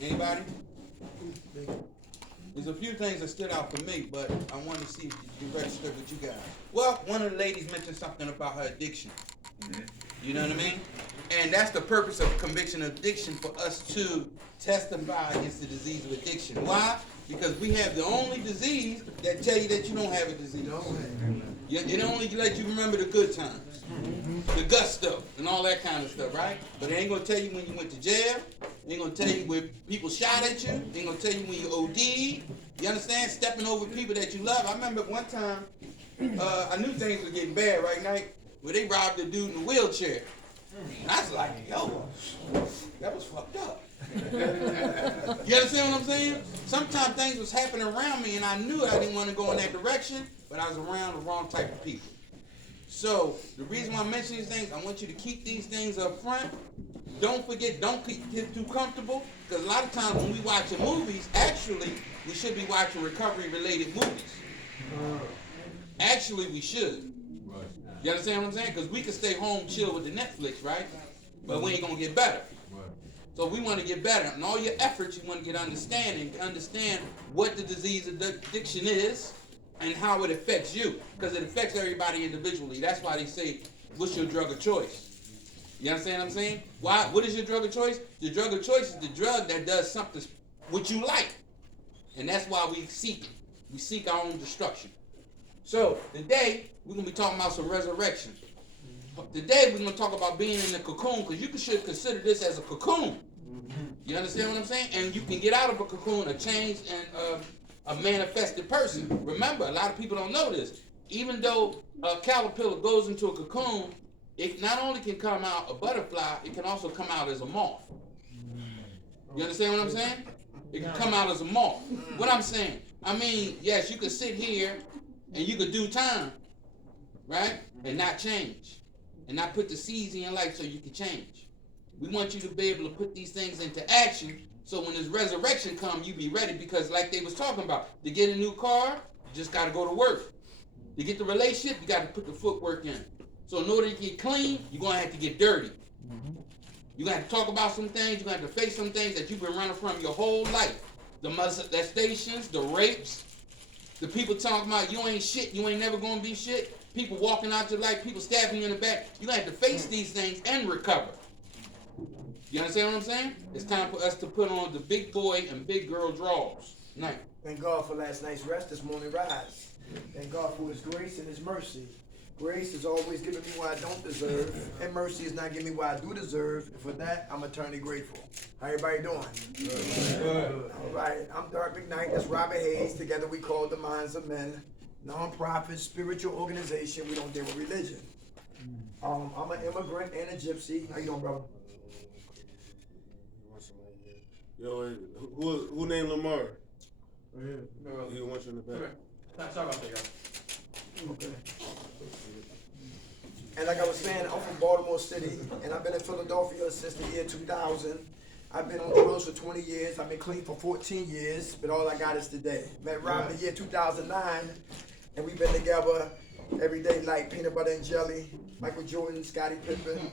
Anybody? There's a few things that stood out for me, but I want to see if you register with you guys. Well, one of the ladies mentioned something about her addiction. You know what I mean? And that's the purpose of conviction of addiction, for us to testify against the disease of addiction. Why? Because we have the only disease that tell you that you don't have a disease. It only let you remember the good times, the gusto, and all that kind of stuff, right? But it ain't going to tell you when you went to jail. It ain't going to tell you when people shot at you. It ain't going to tell you when you OD'd. You understand? Stepping over people that you love. I remember one time, I knew things were getting bad right now, where they robbed a dude in a wheelchair. And I was like, yo, that was fucked up. You understand what I'm saying? Sometimes things was happening around me and I knew I didn't want to go in that direction, but I was around the wrong type of people. So the reason why I mention these things, I want you to keep these things up front. Don't forget, don't get too comfortable, because a lot of times when we watching movies, actually, we should be watching recovery-related movies. Actually, we should. You understand what I'm saying? Because we can stay home, chill with the Netflix, right? But we ain't going to get better. So we want to get better. And all your efforts, you want to get understanding, understand what the disease of addiction is and how it affects you. Because it affects everybody individually. That's why they say, what's your drug of choice? You understand what I'm saying? Why? What is your drug of choice? The drug of choice is the drug that does something what you like. And that's why we seek it. We seek our own destruction. So today, we're going to be talking about some resurrection. Today, we're going to talk about being in the cocoon, because you should consider this as a cocoon. You understand what I'm saying? And you can get out of a cocoon a changed and a manifested person. Remember, a lot of people don't know this. Even though a caterpillar goes into a cocoon, it not only can come out a butterfly, it can also come out as a moth. You understand what I'm saying? It can come out as a moth. What I'm saying, I mean, yes, you could sit here and you could do time, right? And not change. And not put the seeds in your life so you can change. We want you to be able to put these things into action, so when this resurrection comes, you be ready. Because like they was talking about, to get a new car, you just got to go to work. To get the relationship, you got to put the footwork in. So in order to get clean, you're going to have to get dirty. You're going to have to talk about some things. You're going to have to face some things that you've been running from your whole life. The molestations, the rapes, the people talking about you ain't shit, you ain't never going to be shit. People walking out your life, people stabbing you in the back. You're going to have to face these things and recover. You understand what I'm saying? It's time for us to put on the big boy and big girl draws. Night. Thank God for last night's rest, this morning rise. Thank God for his grace and his mercy. Grace is always giving me what I don't deserve, and mercy is not giving me what I do deserve. And for that, I'm eternally grateful. How everybody doing? Good. All right, I'm Dark McKnight. That's Robert Hayes. Together we call the Minds of Men. Non-profit, spiritual organization. We don't deal with religion. I'm an immigrant and a gypsy. How you doing, brother? Yo, who named Lamar? He wants you in the back. Sorry about that, y'all. Okay. And like I was saying, I'm from Baltimore City, and I've been in Philadelphia since the year 2000. I've been on drugs for 20 years. I've been clean for 14 years, but all I got is today. Met Rob in the year 2009, and we've been together every day like peanut butter and jelly, Michael Jordan, Scottie Pippen,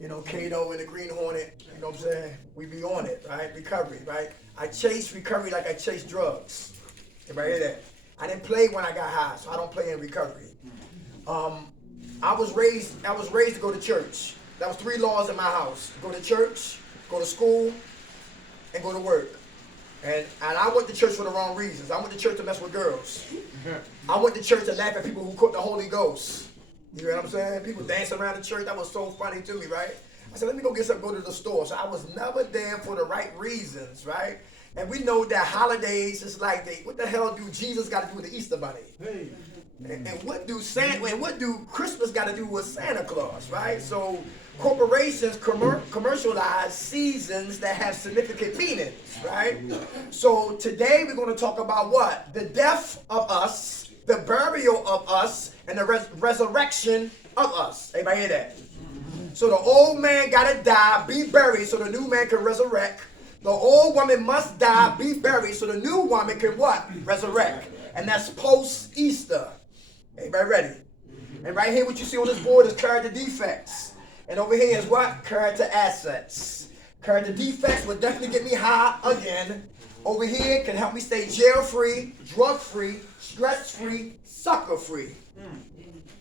you know, Kato and the Green Hornet. You know what I'm saying? We be on it, right? Recovery, right? I chase recovery like I chase drugs. Everybody hear that? I didn't play when I got high, so I don't play in recovery. I was raised to go to church. That was 3 laws in my house: go to church, go to school, and go to work. And I went to church for the wrong reasons. I went to church to mess with girls. I went to church to laugh at people who cooked the Holy Ghost. You know what I'm saying? People dancing around the church. That was so funny to me, right? I said, let me go get something, go to the store. So I was never there for the right reasons, right? And we know that holidays is like, what the hell do Jesus got to do with the Easter Bunny? Hey. And what do Christmas got to do with Santa Claus, right? So corporations commercialize seasons that have significant meanings, right? So today we're going to talk about what? The death of us, the burial of us, and the resurrection of us. Everybody hear that? So the old man got to die, be buried, so the new man can resurrect. The old woman must die, be buried, so the new woman can what? Resurrect. And that's post-Easter. Everybody ready? And right here, what you see on this board is character defects. And over here is what? Character assets. Character defects will definitely get me high again. Over here can help me stay jail-free, drug-free, stress-free, sucker-free.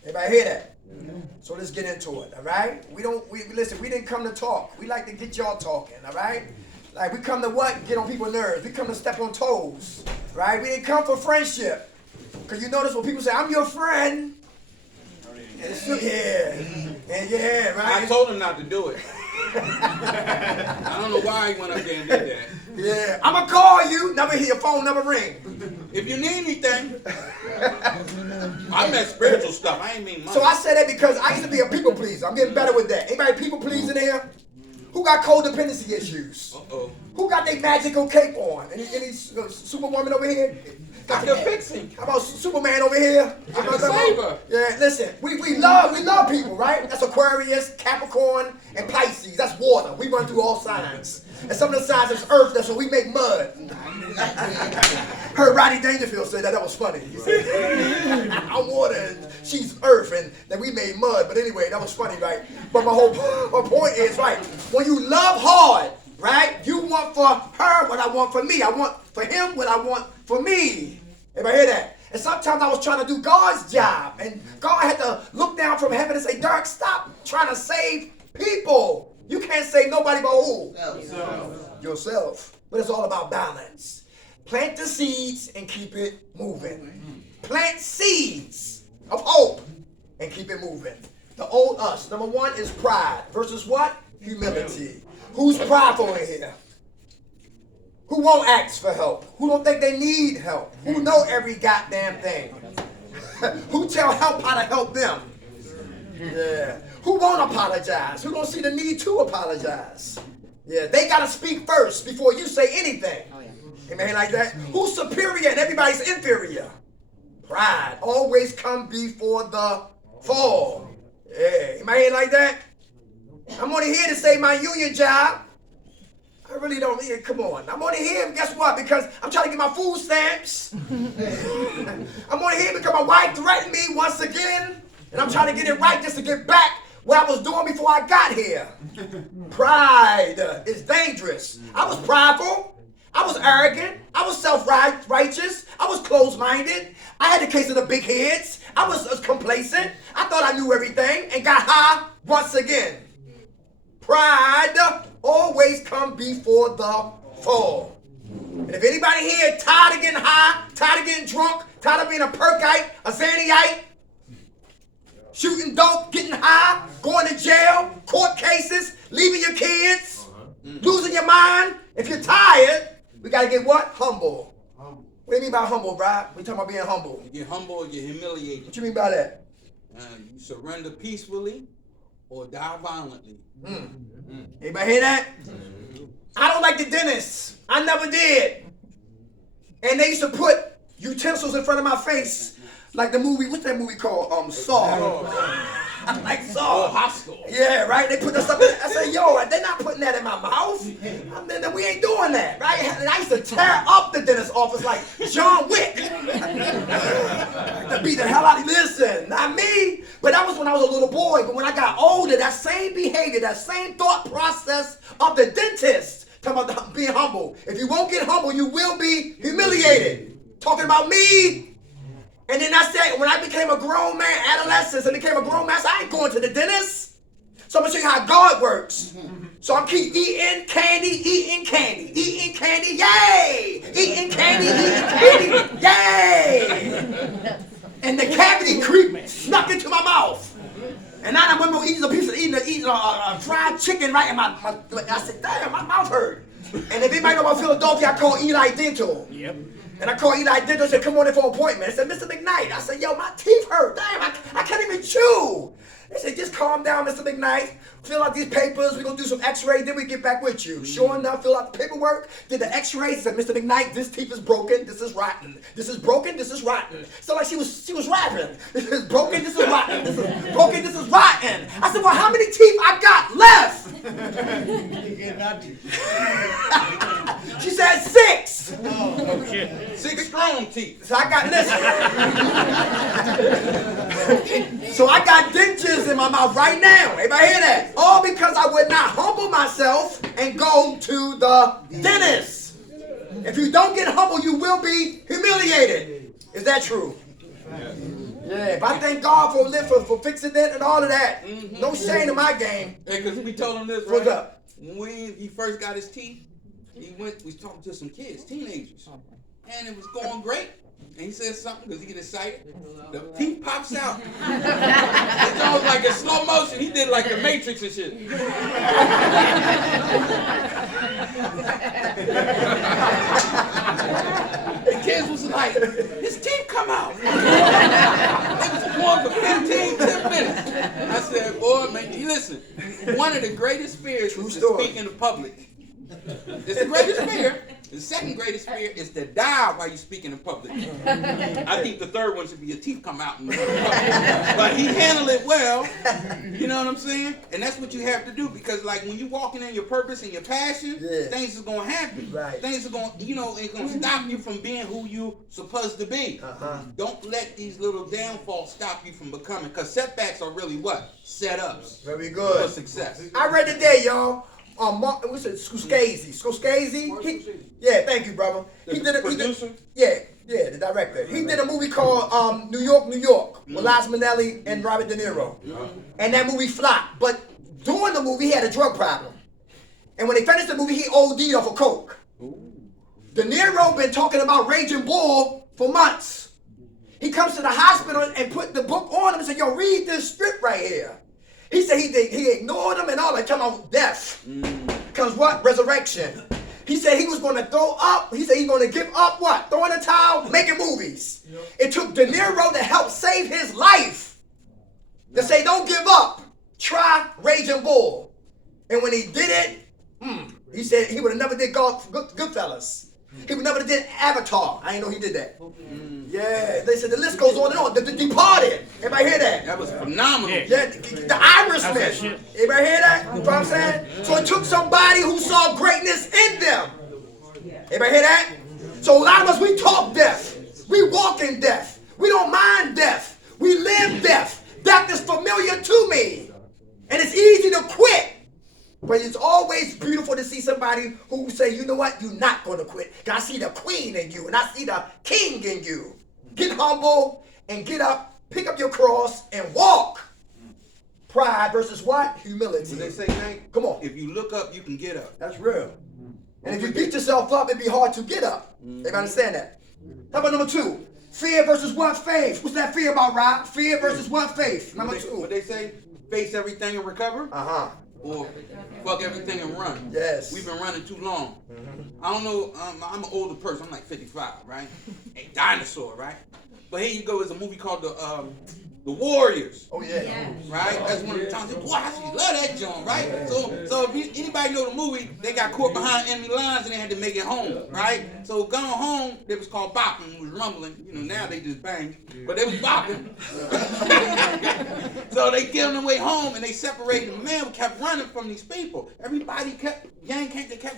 Everybody hear that? So let's get into it, all right? Listen, we didn't come to talk. We like to get y'all talking, all right? Like, we come to what? Get on people's nerves. We come to step on toes, right? We didn't come for friendship. Because you notice when people say, I'm your friend. Yeah, right? I told him not to do it. I don't know why he went up there and did that. Yeah, I'm going to call you. Never hear your phone, never ring. If you need anything. I meant spiritual stuff. I ain't mean money. So I said that because I used to be a people pleaser. I'm getting better with that. Anybody people pleasing here? Who got codependency issues? Uh-oh. Who got their magical cape on? Any superwoman over here? I can fix him. How about Superman over here? I can save her. Yeah, listen, we love people, right? That's Aquarius, Capricorn, and Pisces. That's water. We run through all signs. And some of the signs is earth, that's when we make mud. Heard Rodney Dangerfield say that. That was funny. He said, I'm water and she's earth, and then we made mud. But anyway, that was funny, right? But my point is, right, when you love hard, right, you want for her what I want for me. I want for him what I want for me. Everybody hear that? And sometimes I was trying to do God's job, and God had to look down from heaven and say, Dirk, stop trying to save people. You can't save nobody but who? Yourself. But it's all about balance. Plant the seeds and keep it moving. Plant seeds of hope and keep it moving. The old us. Number one is pride versus what? Humility. Who's prideful in here? Who won't ask for help? Who don't think they need help? Who know every goddamn thing? Who tell help how to help them? Yeah. Who won't apologize? Who don't see the need to apologize? Yeah, they got to speak first before you say anything. Amen, like that? Who's superior and everybody's inferior? Pride always come before the fall. Yeah, amen, like that? I'm only here to say my union job. I really don't need it. Come on. I'm only here, guess what? Because I'm trying to get my food stamps. I'm only here because my wife threatened me once again. And I'm trying to get it right just to get back what I was doing before I got here. Pride is dangerous. I was prideful. I was arrogant. I was self-righteous. I was closed-minded. I had the case of the big heads. I was complacent. I thought I knew everything and got high once again. Pride always come before the fall. And if anybody here tired of getting high, tired of getting drunk, tired of being a perkite, a Xanniite, shooting dope, getting high, going to jail, court cases, leaving your kids, losing your mind, if you're tired, we got to get what? Humble. What do you mean by humble, Rob? We talking about being humble. You get humble or you humiliated. What you mean by that? You surrender peacefully or die violently. Anybody hear that? I don't like the dentist. I never did. And they used to put utensils in front of my face. Like the movie, what's that movie called? Saw. I like Saw. Hostile. Yeah, right? They put that stuff in. I said, yo, they're not putting that in my mouth. We ain't doing that, right? And I used to tear up the dentist's office like John Wick. To beat the hell out of you. Listen, not me. But that was when I was a little boy. But when I got older, that same behavior, that same thought process of the dentist, talking about being humble. If you won't get humble, you will be humiliated. Talking about me. And then I said, when I became a grown man, adolescence, and became a grown man, I said, I ain't going to the dentist. So I'm going to show you how God works. So I'm keep eating candy, yay! Eating candy, yay! And the cavity creep snuck into my mouth. And now I remember eating a fried chicken right in my I said, damn, my mouth hurt. And if anybody know about Philadelphia, I call Eli Dental. Yep. And I called Eli Dental and said, come on in for an appointment. I said, Mr. McKnight. I said, yo, my teeth hurt. Damn, I can't even chew. They said, just calm down, Mr. McKnight. Fill out these papers. We're going to do some x-rays. Then we get back with you. Sure enough, fill out the paperwork. Did the x-rays. Said, Mr. McKnight, this teeth is broken. This is rotten. This is broken. This is rotten. So like she was rapping. This is broken. This is rotten. This is broken. This is rotten. I said, well, how many teeth I got left? She said 6. Oh, shit. 6 strong teeth. So I got, listen. So I got dentures in my mouth right now. Everybody hear that? All because I would not humble myself and go to the dentist. If you don't get humble, you will be humiliated. Is that true? Yeah, but I thank God for fixing it and all of that. No shame in my game. Hey, because we told him this, right? What's up? When he first got his teeth, we was talking to some kids, teenagers, and it was going great. And he said something because he get excited. The teeth pops out. It's almost like in slow motion. He did like the Matrix and shit. The kids was like, his teeth come out. It was going for 10 minutes. I said, boy, man, you listen. One of the greatest fears is to speak in the public. It's the greatest fear. The second greatest fear is to die while you're speaking in public. I think the third one should be your teeth come out. But he handled it well. You know what I'm saying? And that's what you have to do, because like when you're walking in your purpose and your passion, things is going to happen. Right. Things are going, it's going to stop you from being who you supposed to be. Don't let these little downfalls stop you from becoming, because setbacks are really what? Setups. Very good. For success. I read today, y'all. What's it? Scorsese. Yeah, thank you, brother. He did a producer. The director. He did a movie called New York, New York, with Liza Minnelli and Robert De Niro. And that movie flopped. But during the movie, he had a drug problem. And when they finished the movie, he OD'd off of coke. De Niro been talking about Raging Bull for months. He comes to the hospital and put the book on him and said, yo, read this script right here. He said he ignored him and all that, come on, death. Comes what? Resurrection. He said he was going to throw up. He said he's going to give up what? Throwing a towel, making movies. It took De Niro to help save his life. To say, don't give up. Try Raging Bull. And when he did it, he said he would have never did Goodfellas. He would never did Avatar. I didn't know he did that. Yeah, they said the list goes on and on. The Departed. Everybody hear that? That was phenomenal. Yeah, the Irishman. Everybody hear that? You know what I'm saying? So it took somebody who saw greatness in them. Everybody hear that? So a lot of us, we talk death. We walk in death. We don't mind death. We live death. Death is familiar to me. And it's easy to quit. But it's always beautiful to see somebody who say, you know what, you're not going to quit. I see the queen in you, and I see the king in you. Get humble and get up, pick up your cross, and walk. Pride versus what? Humility. What they say, Hank? Come on. If you look up, you can get up. That's real. And if you beat yourself up, it'd be hard to get up. Everybody understand that? How about number 2? Fear versus what? Faith. What's that fear about, Rob? Fear versus what? Faith. Number 2. What they say? Face everything and recover? Or fuck everything and run. Yes. We've been running too long. I don't know, I'm an older person. I'm like 55, right? A dinosaur, right? But here you go, there's a movie called The Warriors. Oh, yeah. Right? That's one of the times, boy, I actually love that joint, right? So if anybody know the movie, they got caught behind enemy lines and they had to make it home, right? So going home, it was called bopping, it was rumbling. You know, now they just bang, but it was bopping. So they killed their way home and they separated. The man kept running from these people. Everybody kept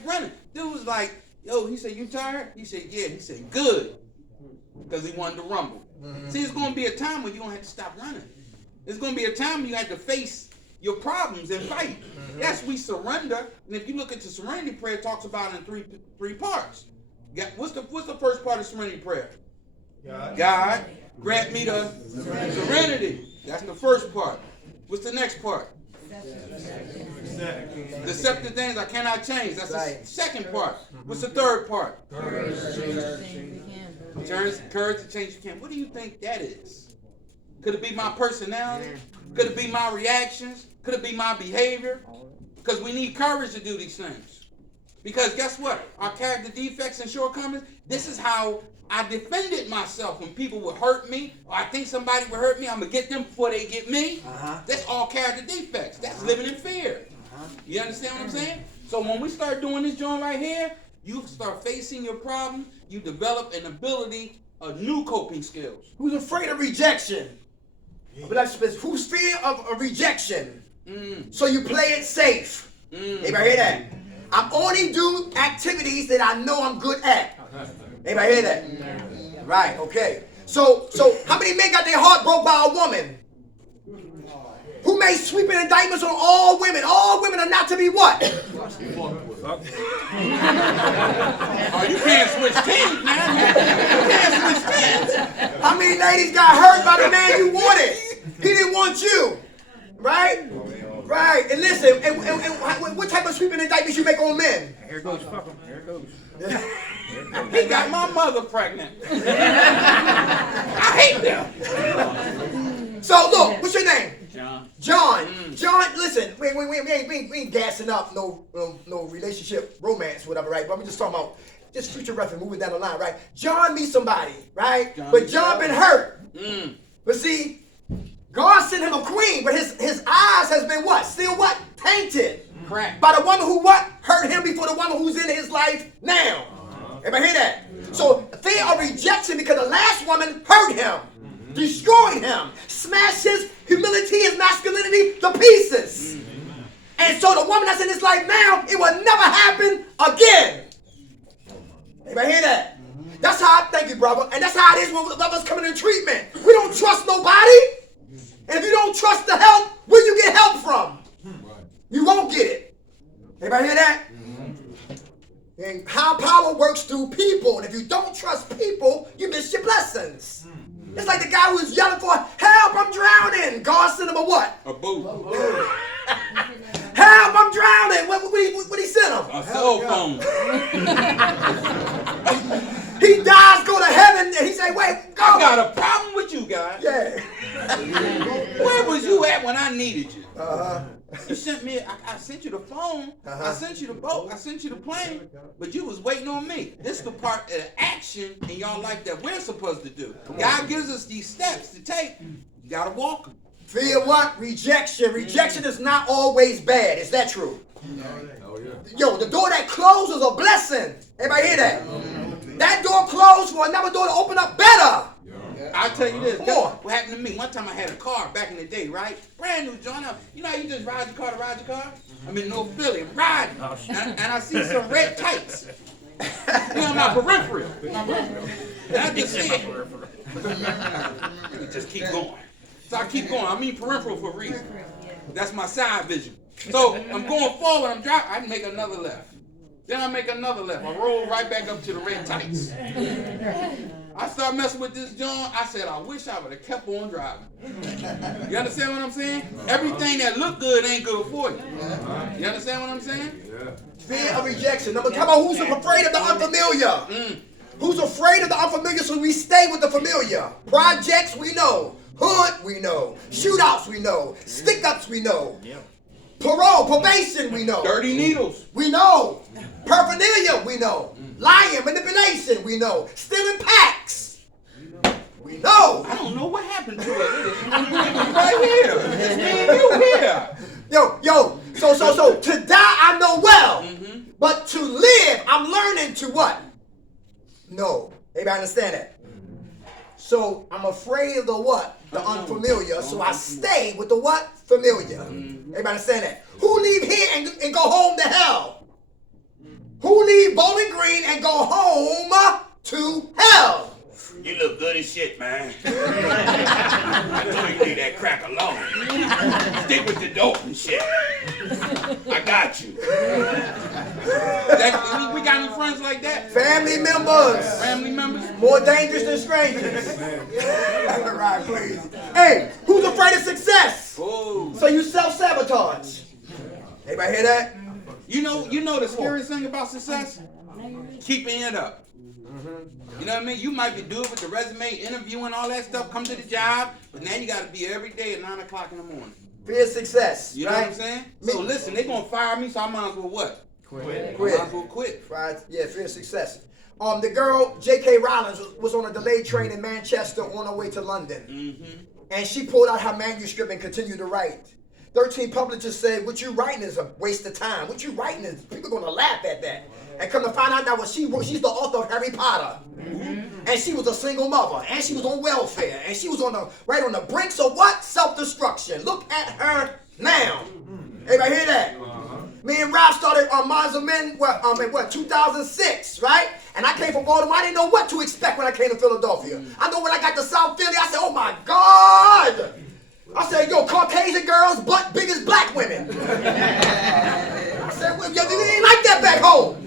running. Dude was like, yo, he said, you tired? He said, yeah. He said, good. Because he wanted to rumble. See, it's going to be a time when you're going to have to stop running. There's going to be a time when you have to face your problems and fight. Yes, we surrender. And if you look at the serenity prayer, it talks about it in three parts. What's the first part of serenity prayer? God, grant me the serenity. That's the first part. What's the next part? Deceptive things I cannot change. That's the second part. What's the third part? Courage to change you can. What do you think that is? Could it be my personality? Could it be my reactions? Could it be my behavior? Because we need courage to do these things. Because guess what? Our character defects and shortcomings, this is how I defended myself when people would hurt me, or I think somebody would hurt me, I'm going to get them before they get me. That's all character defects. That's living in fear. You understand what I'm saying? So when we start doing this joint right here, you start facing your problem, you develop an ability, new coping skills. Who's afraid of rejection? Who's fear of a rejection? So you play it safe. Anybody hear that? I only do activities that I know I'm good at. Anybody hear that? Right, okay. So how many men got their heart broke by a woman? Who made sweeping indictments on all women? All women are not to be what? Oh, you can't switch teams, man. You can't switch teams. How many ladies got hurt by the man you wanted? He didn't want you. Right? Right. And listen, and what type of sweeping indictments you make on men? Here goes, fuck him. Here goes. He got my mother pregnant. I hate them. So look, what's your name? John. John. John, listen, we ain't gassing up no relationship, romance, whatever, right? But we're just talking about just future reference, moving down the line, right? John meets somebody, right? But John been hurt. But see, God sent him a queen, but his eyes has been what? Still what? Tainted. Correct. By the woman who what? Hurt him before the woman who's in his life now. Everybody hear that? So fear of rejection because the last woman hurt him, destroyed him, smashed his humility, his masculinity to pieces. And so the woman that's in his life now, it will never happen again. Everybody hear that? That's how, thank you, brother. And that's how it is when lovers coming in treatment. We don't trust nobody. And if you don't trust the help, where you get help from? You won't get it. Everybody hear that? And how power works through people. And if you don't trust people, you miss your blessings. It's like the guy who was yelling for help, I'm drowning. God sent him a what? A boot. Help, I'm drowning. What he sent him? A cell phone. He dies, go to heaven, and he say, wait, go. I got a problem with you guys. Yeah. Where was you at when I needed you? Uh-huh. You sent me, I sent you the phone, I sent you the boat, I sent you the plane, but you was waiting on me. This is the part of the action in y'all life that we're supposed to do. God gives us these steps to take. You gotta walk them. Fear what? Rejection. Rejection is not always bad. Is that true? Yo, the door that closes is a blessing. Everybody hear that? That door closed for another door to open up better. I'll tell you this. Come on. What happened to me? One time I had a car back in the day, right? Brand new joint. You know how you just ride your car to ride your car? I'm in North Philly, riding. And I see some red tights. You know, my peripheral. And I just see it. Let me just keep going. So I keep going. I mean peripheral for a reason. That's my side vision. So I'm going forward. I'm driving. I make another left. Then I make another left. I roll right back up to the red tights. I start messing with this joint. I said, I wish I would have kept on driving. You understand what I'm saying? Everything that look good ain't good for you. You understand what I'm saying? Fear of rejection. Number, come on, who's afraid of the unfamiliar? Who's afraid of the unfamiliar, so we stay with the familiar? Projects, we know. Hood, we know. Shootouts, we know. Stick-ups, we know. Parole, probation, we know. Dirty needles. We know. Paraphernalia, we know. Lying, manipulation, we know. Stealing packs, we know. I don't know what happened to it. It was right here. It's me and you here. Yo, so to die I know well, but to live I'm learning to what? No. Everybody understand that? So I'm afraid of the what? The unfamiliar. So I stay with the what? Familiar. Everybody understand that? Who leave here and go home to hell? Who leave Bowling Green and go home to hell? You look good as shit, man. I told you to leave that crack alone. Stick with the dope and shit. I got you. We got any friends like that? Family members. Family members? More dangerous than strangers. Right, please. Hey, who's afraid of success? Oh. So you self-sabotage. Everybody hear that? You know the scariest thing about success? Keeping it up. You know what I mean? You might be doing with the resume, interviewing, all that stuff, come to the job, but now you got to be every day at 9 o'clock in the morning. Fear of success. You know what I'm saying? So listen, they going to fire me, so I might as well what? Quit. I might as well quit. Right? Yeah, fear of success. The girl, J.K. Rowling, was on a delayed train in Manchester on her way to London. And she pulled out her manuscript and continued to write. 13 publishers said, what you writing is a waste of time. What you writing is, people are going to laugh at that. And come to find out that what she wrote, she's the author of Harry Potter. And she was a single mother. And she was on welfare. And she was right on the brinks of what? Self-destruction. Look at her now. Everybody hear that? Me and Ralph started on Minds of Men, in 2006, right? And I came from Baltimore. I didn't know what to expect when I came to Philadelphia. I know when I got to South Philly, I said, oh my God. I said, yo, Caucasian girls butt big as black women. I said, well, yo, you ain't like that back home.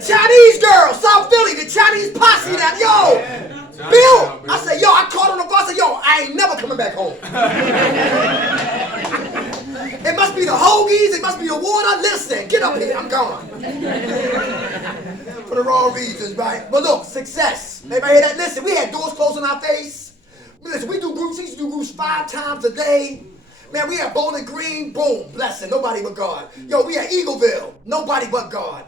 Chinese girls, South Philly, the Chinese posse now, yo. Bill, I said, yo, I called on the phone, I said, yo, I ain't never coming back home. It must be the hoagies, it must be the water. Listen, get up here, I'm gone. For the wrong reasons, right? But look, success. Everybody hear that? Listen, we had doors closed in our face. Listen, we used to do groups 5 times a day. Man, we had Bowling Green, boom, blessing, nobody but God. Yo, we had Eagleville, nobody but God.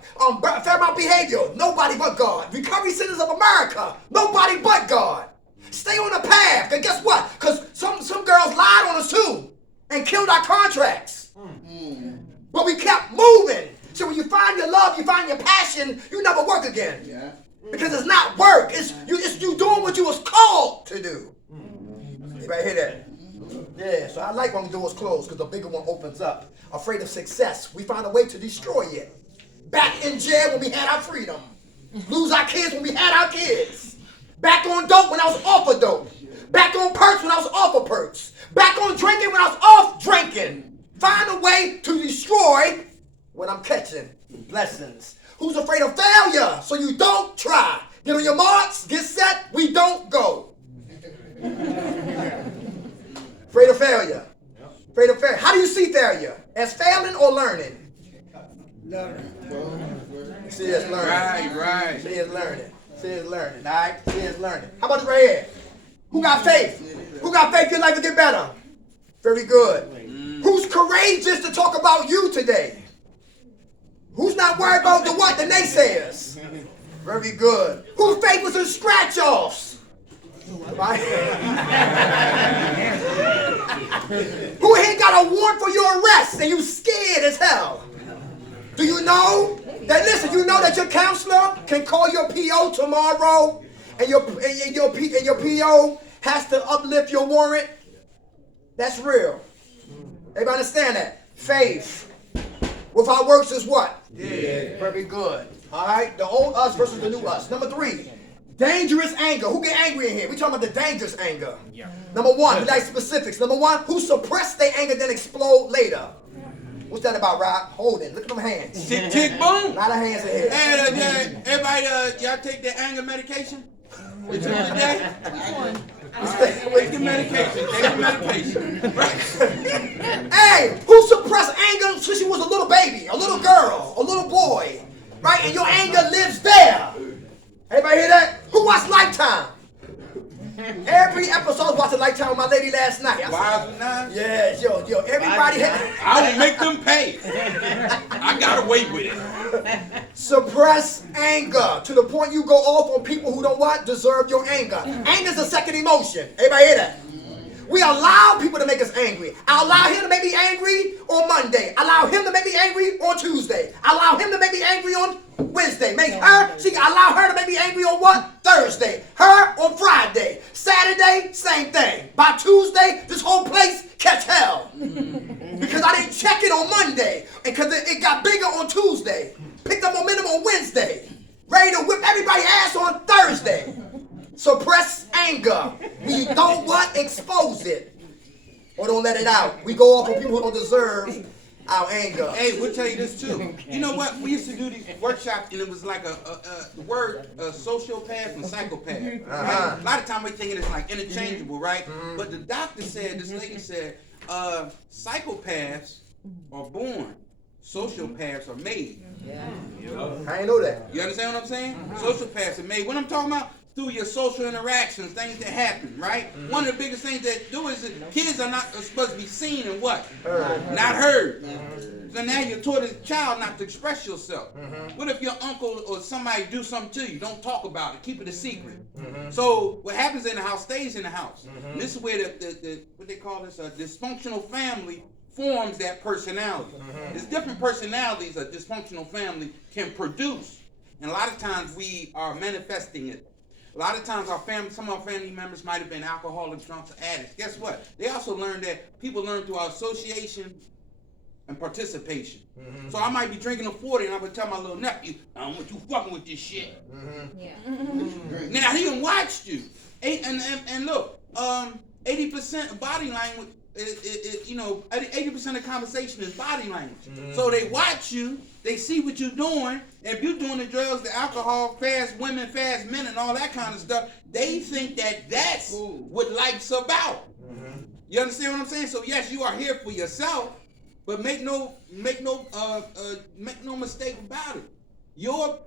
Fairmount Behavior, nobody but God. Recovery Centers of America, nobody but God. Stay on the path, and guess what? Because some girls lied on us too and killed our contracts. But we kept moving. So when you find your love, you find your passion, you never work again. Yeah. Because it's not work, it's you doing what you was called to do. Anybody hear that? Yeah, so I like when the doors close because the bigger one opens up. Afraid of success. We find a way to destroy it. Back in jail when we had our freedom. Lose our kids when we had our kids. Back on dope when I was off of dope. Back on perks when I was off of perks. Back on drinking when I was off drinking. Find a way to destroy what I'm catching. Blessings. Who's afraid of failure? So you don't try. Get on your marks, get set, we don't go. Afraid of failure. Afraid of failure. How do you see failure? As failing or learning? Learning. See it as learning. Right. See it as learning. See it as learning. All right? See it as learning. How about this right here? Who got faith? Who got faith your life to get better? Very good. Who's courageous to talk about you today? Who's not worried about the what? The naysayers. Very good. Who's faith was in scratch-offs? Who ain't got a warrant for your arrest and you scared as hell? Do you know that, listen, you know that your counselor can call your PO tomorrow and your PO has to uplift your warrant? That's real. Everybody understand that? Faith without works is what? Yeah. Very good. All right? The old us versus the new us. Number 3. Dangerous anger. Who get angry in here? We talking about the dangerous anger. Yeah. Number 1, we like specifics. Number 1, who suppress their anger then explode later. What's that about, Rob? Hold it. Look at them hands. Tick, tick, boom. A lot of hands in here. Hey, everybody, y'all take their anger medication? Which one today? Which one? Take the medication. Take the medication. Right. Hey, who suppressed anger since you was a little baby, a little girl, a little boy, right? And your anger lives there. Everybody hear that? Who watched Lifetime? Every episode I was watching Lifetime with my lady last night. Wild Nine? Yes, yo, everybody had... I will make them pay. I got away with it. Suppress anger to the point you go off on people who don't what? Deserve your anger. Anger is a second emotion. Everybody hear that? We allow people to make us angry. I allow him to make me angry on Monday. I allow him to make me angry on Tuesday. I allow him to make me angry on Wednesday. Allow her to make me angry on what? Thursday. Her on Friday. Saturday, same thing. By Tuesday, this whole place catch hell. Because I didn't check it on Monday. And because it got bigger on Tuesday. Picked up momentum on Wednesday. Ready to whip everybody's ass on Thursday. Suppress anger. We don't what? Expose it. Or don't let it out. We go off on people who don't deserve our anger. Hey, we'll tell you this too. You know what? We used to do these workshops and it was like the word sociopath and psychopath. Right? A lot of times we think it's like interchangeable, right? But the doctor said, this lady said, psychopaths are born. Sociopaths are made. Yeah. I ain't know that. You understand what I'm saying? Sociopaths are made. What I'm talking about? Through your social interactions, things that happen, right? One of the biggest things that do is that kids are not supposed to be seen and what? Not heard. So now you're taught as a child not to express yourself. What if your uncle or somebody do something to you? Don't talk about it. Keep it a secret. So what happens in the house stays in the house. And this is where the what they call this, a dysfunctional family forms that personality. There's different personalities a dysfunctional family can produce. And a lot of times we are manifesting it. A lot of times some of our family members might have been alcoholics, drunks, or addicts. Guess what? They also learned that people learn through association and participation. So I might be drinking a 40 and I would tell my little nephew, I don't want you fucking with this shit. Now he done watched you. And look, 80% of body language you know, 80% of conversation is body language. So they watch you, they see what you're doing, and if you're doing the drugs, the alcohol, fast women, fast men, and all that kind of stuff, they think that that's what life's about. You understand what I'm saying? So yes, you are here for yourself, but make no mistake about it. Your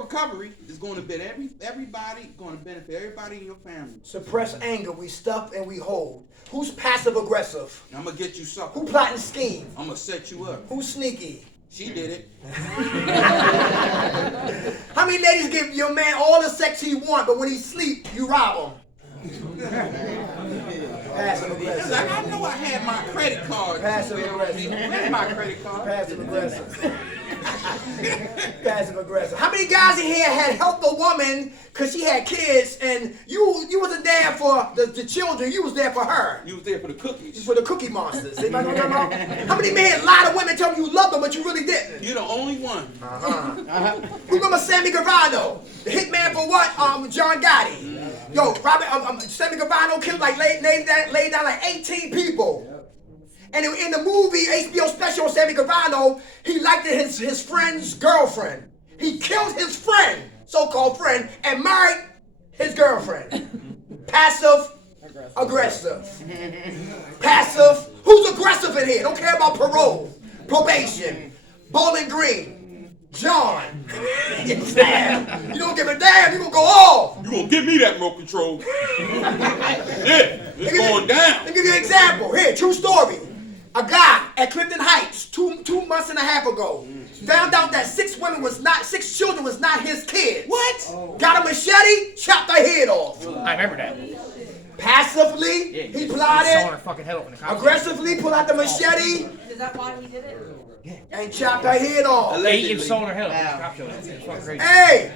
recovery is going to benefit everybody. Going to benefit everybody in your family. Suppress anger. We stuff and we hold. Who's passive aggressive? I'm gonna get you sucker. Who plotting scheme? I'm gonna set you up. Who's sneaky? She did it. How many ladies give your man all the sex he want, but when he sleep, you rob him? Passive aggressive. Like, I know I had my credit card. Passive aggressive. Where's my credit card? Passive aggressive. Passive aggressive. How many guys in here had helped a woman because she had kids and you wasn't there for the children, you was there for her? You was there for the cookies. For the cookie monsters. Anybody know what I'm talking about? How many men lied to women telling you loved them but you really didn't? You're the only one. Who remember Sammy Gravano? The hitman for what? John Gotti. Yo, Sammy Gravano killed laid down like 18 people. And in the movie, HBO special, Sammy Gravano, he liked his friend's girlfriend. He killed his friend, so-called friend, and married his girlfriend. Passive aggressive. Passive. Who's aggressive in here? Don't care about parole, probation, Bowling Green, John. Damn. You don't give a damn. You gonna go off. You gonna give me that remote control? Yeah, it's going down. Let me give you an example. Here, true story. A guy at Clifton Heights 2 months and a half ago found out that 6 children was not his kids. What? Got a machete, chopped their head off. I remember that. Passively, he plotted. Sawing her fucking head off in the cops. Aggressively, pulled out the machete Is that why he did it? and chopped her head off. He was sawing her head off in the cop show. It's fucking crazy. Hey!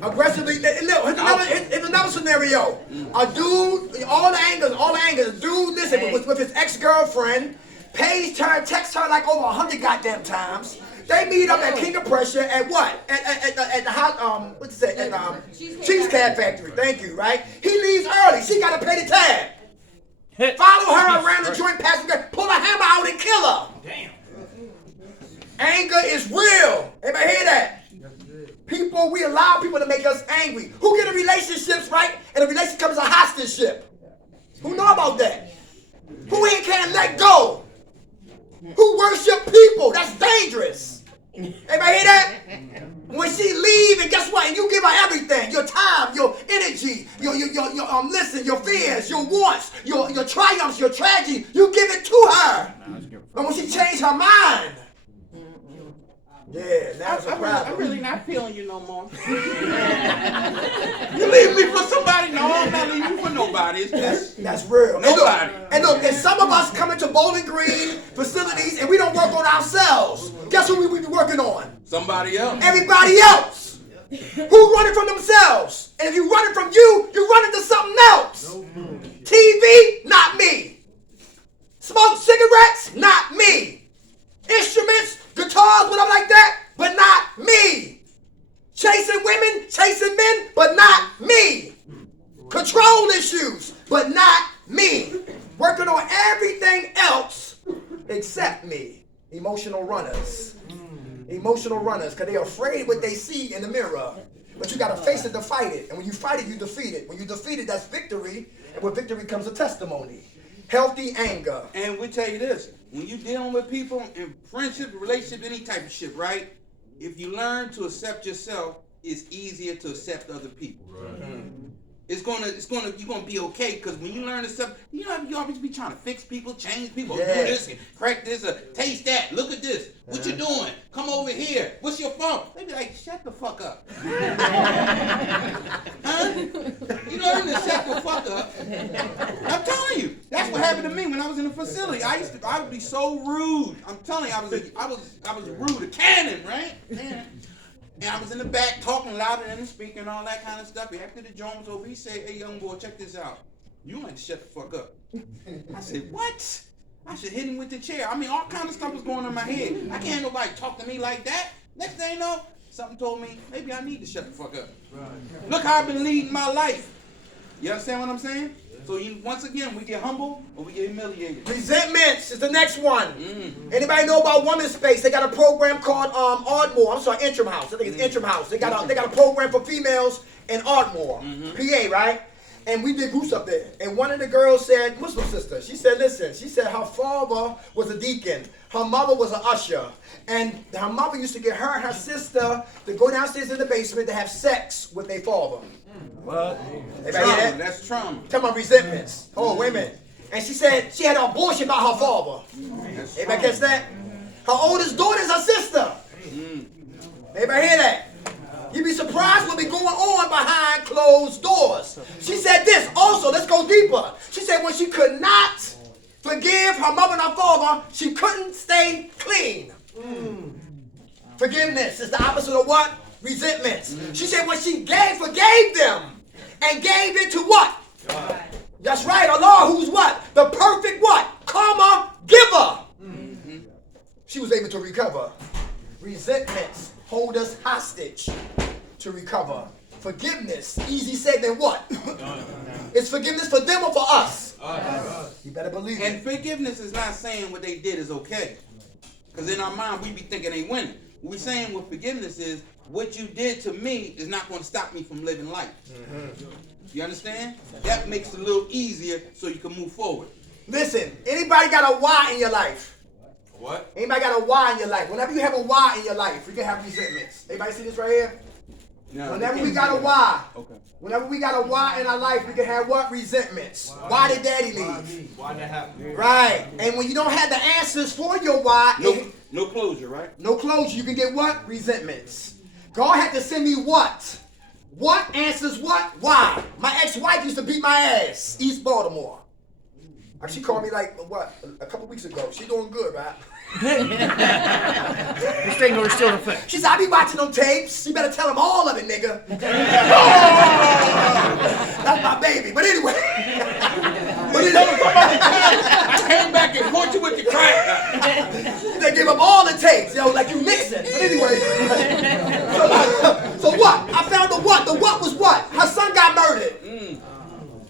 Aggressively, look, here's another scenario. A dude, all the angles, dude, listen, with his ex-girlfriend, paged her, texted her like over 100 goddamn times. They meet up at King of Prussia at what? At the house, what's it? At Cheesecake Factory. Thank you, right? He leaves early. She got to pay the tab. Follow her around the joint, pass her, pull a hammer out and kill her. Damn. Anger is real. Everybody hear that? People, we allow people to make us angry. Who get in relationships, right? And a relationship becomes a hostage ship. Who know about that? Who ain't can't let go? Who worship people? That's dangerous. Everybody hear that? When she leave, and guess what? And you give her everything. Your time, your energy, your fears, your wants, your triumphs, your tragedy. You give it to her. But when she changed her mind, yeah, now it's a problem. I'm really not feeling you no more. You leave me for somebody? No, I'm not leaving you for nobody. It's just that's real. Nobody. And look, and some of us come into Bowling Green facilities and we don't work on ourselves. Guess who we be working on? somebody else. Everybody else. Who's running from themselves? And if you're running from you, you're running to something else. TV, not me. Smoke cigarettes, not me. Instruments, guitars, whatever like that, but not me. Chasing women, chasing men, but not me. Control issues, but not me. Working on everything else except me. Emotional runners. Emotional runners, because they're afraid of what they see in the mirror. But you got to face it to fight it. And when you fight it, you defeat it. When you defeat it, that's victory. And with victory comes a testimony. Healthy anger. And we tell you this, when you're dealing with people in friendship, relationship, any type of shit, right? If you learn to accept yourself, it's easier to accept other people. Right. You're gonna be okay, because when you learn to accept, you always be trying to fix people, change people, do this, and crack this, taste that, look at this, what you doing? Come over here, what's your fault? They be like, shut the fuck up. Huh? You learn to shut the fuck up. I'm telling you, that's what happened to me when I was in the facility. I would be so rude. I'm telling you, I was rude, a cannon, right? Man. And I was in the back talking louder than the speaker and all that kind of stuff. After the joint was over, he said, "Hey, young boy, check this out. You like to shut the fuck up." I said, "What?" I should hit him with the chair. I mean, all kind of stuff was going on in my head. I can't have nobody talk to me like that. Next thing you know, something told me, maybe I need to shut the fuck up. Right. Look how I've been leading my life. You understand what I'm saying? So once again, we get humble or we get humiliated. Resentments is the next one. Anybody know about Women's Space? They got a program called Ardmore. I'm sorry, Intram House. I think it's Intram House. They got a program for females in Ardmore, PA, right? And we did groups up there. And one of the girls said, Muslim sister, she said, listen, she said her father was a deacon. Her mother was an usher. And her mother used to get her and her sister to go downstairs in the basement to have sex with their father. What? Trauma, that's trauma. Talking about resentments. Oh, wait a minute. And she said she had an abortion by her father. Everybody catch that? Her oldest daughter is her sister. Everybody hear that? You'd be surprised what be going on behind closed doors. She said this also, let's go deeper. She said when she could not forgive her mother and her father, she couldn't stay clean. Forgiveness is the opposite of what? Resentments. She said when she forgave them and gave it to what? God. That's right, Allah, who's what? The perfect what? Karma giver. She was able to recover. Resentments hold us hostage to recover. Forgiveness, easy said than what? It's forgiveness for them or for us? You better believe it. And forgiveness is not saying what they did is okay. Because in our mind, we be thinking they winning. What we're saying with forgiveness is, what you did to me is not going to stop me from living life. You understand? That makes it a little easier so you can move forward. Listen, anybody got a why in your life? What? Anybody got a why in your life? Whenever you have a why in your life, you can have resentments. Anybody see this right here? No, whenever we got a why. Okay. Whenever we got a why in our life, we can have what? Resentments. Why did daddy leave? Why that happen? Right. And when you don't have the answers for your why, no closure, right? No closure. You can get what? Resentments. God had to send me what? What answers what? Why? My ex-wife used to beat my ass. East Baltimore. She called me like, what? A couple weeks ago. She doing good, right? This thing goes still in effect. She said, I be watching them tapes. You better tell them all of it, nigga. That's my baby. But anyway. I came back and caught you with the crack. They give up all the tapes, like you mixing. But anyway. So what? I found the what. The what was what? Her son got murdered.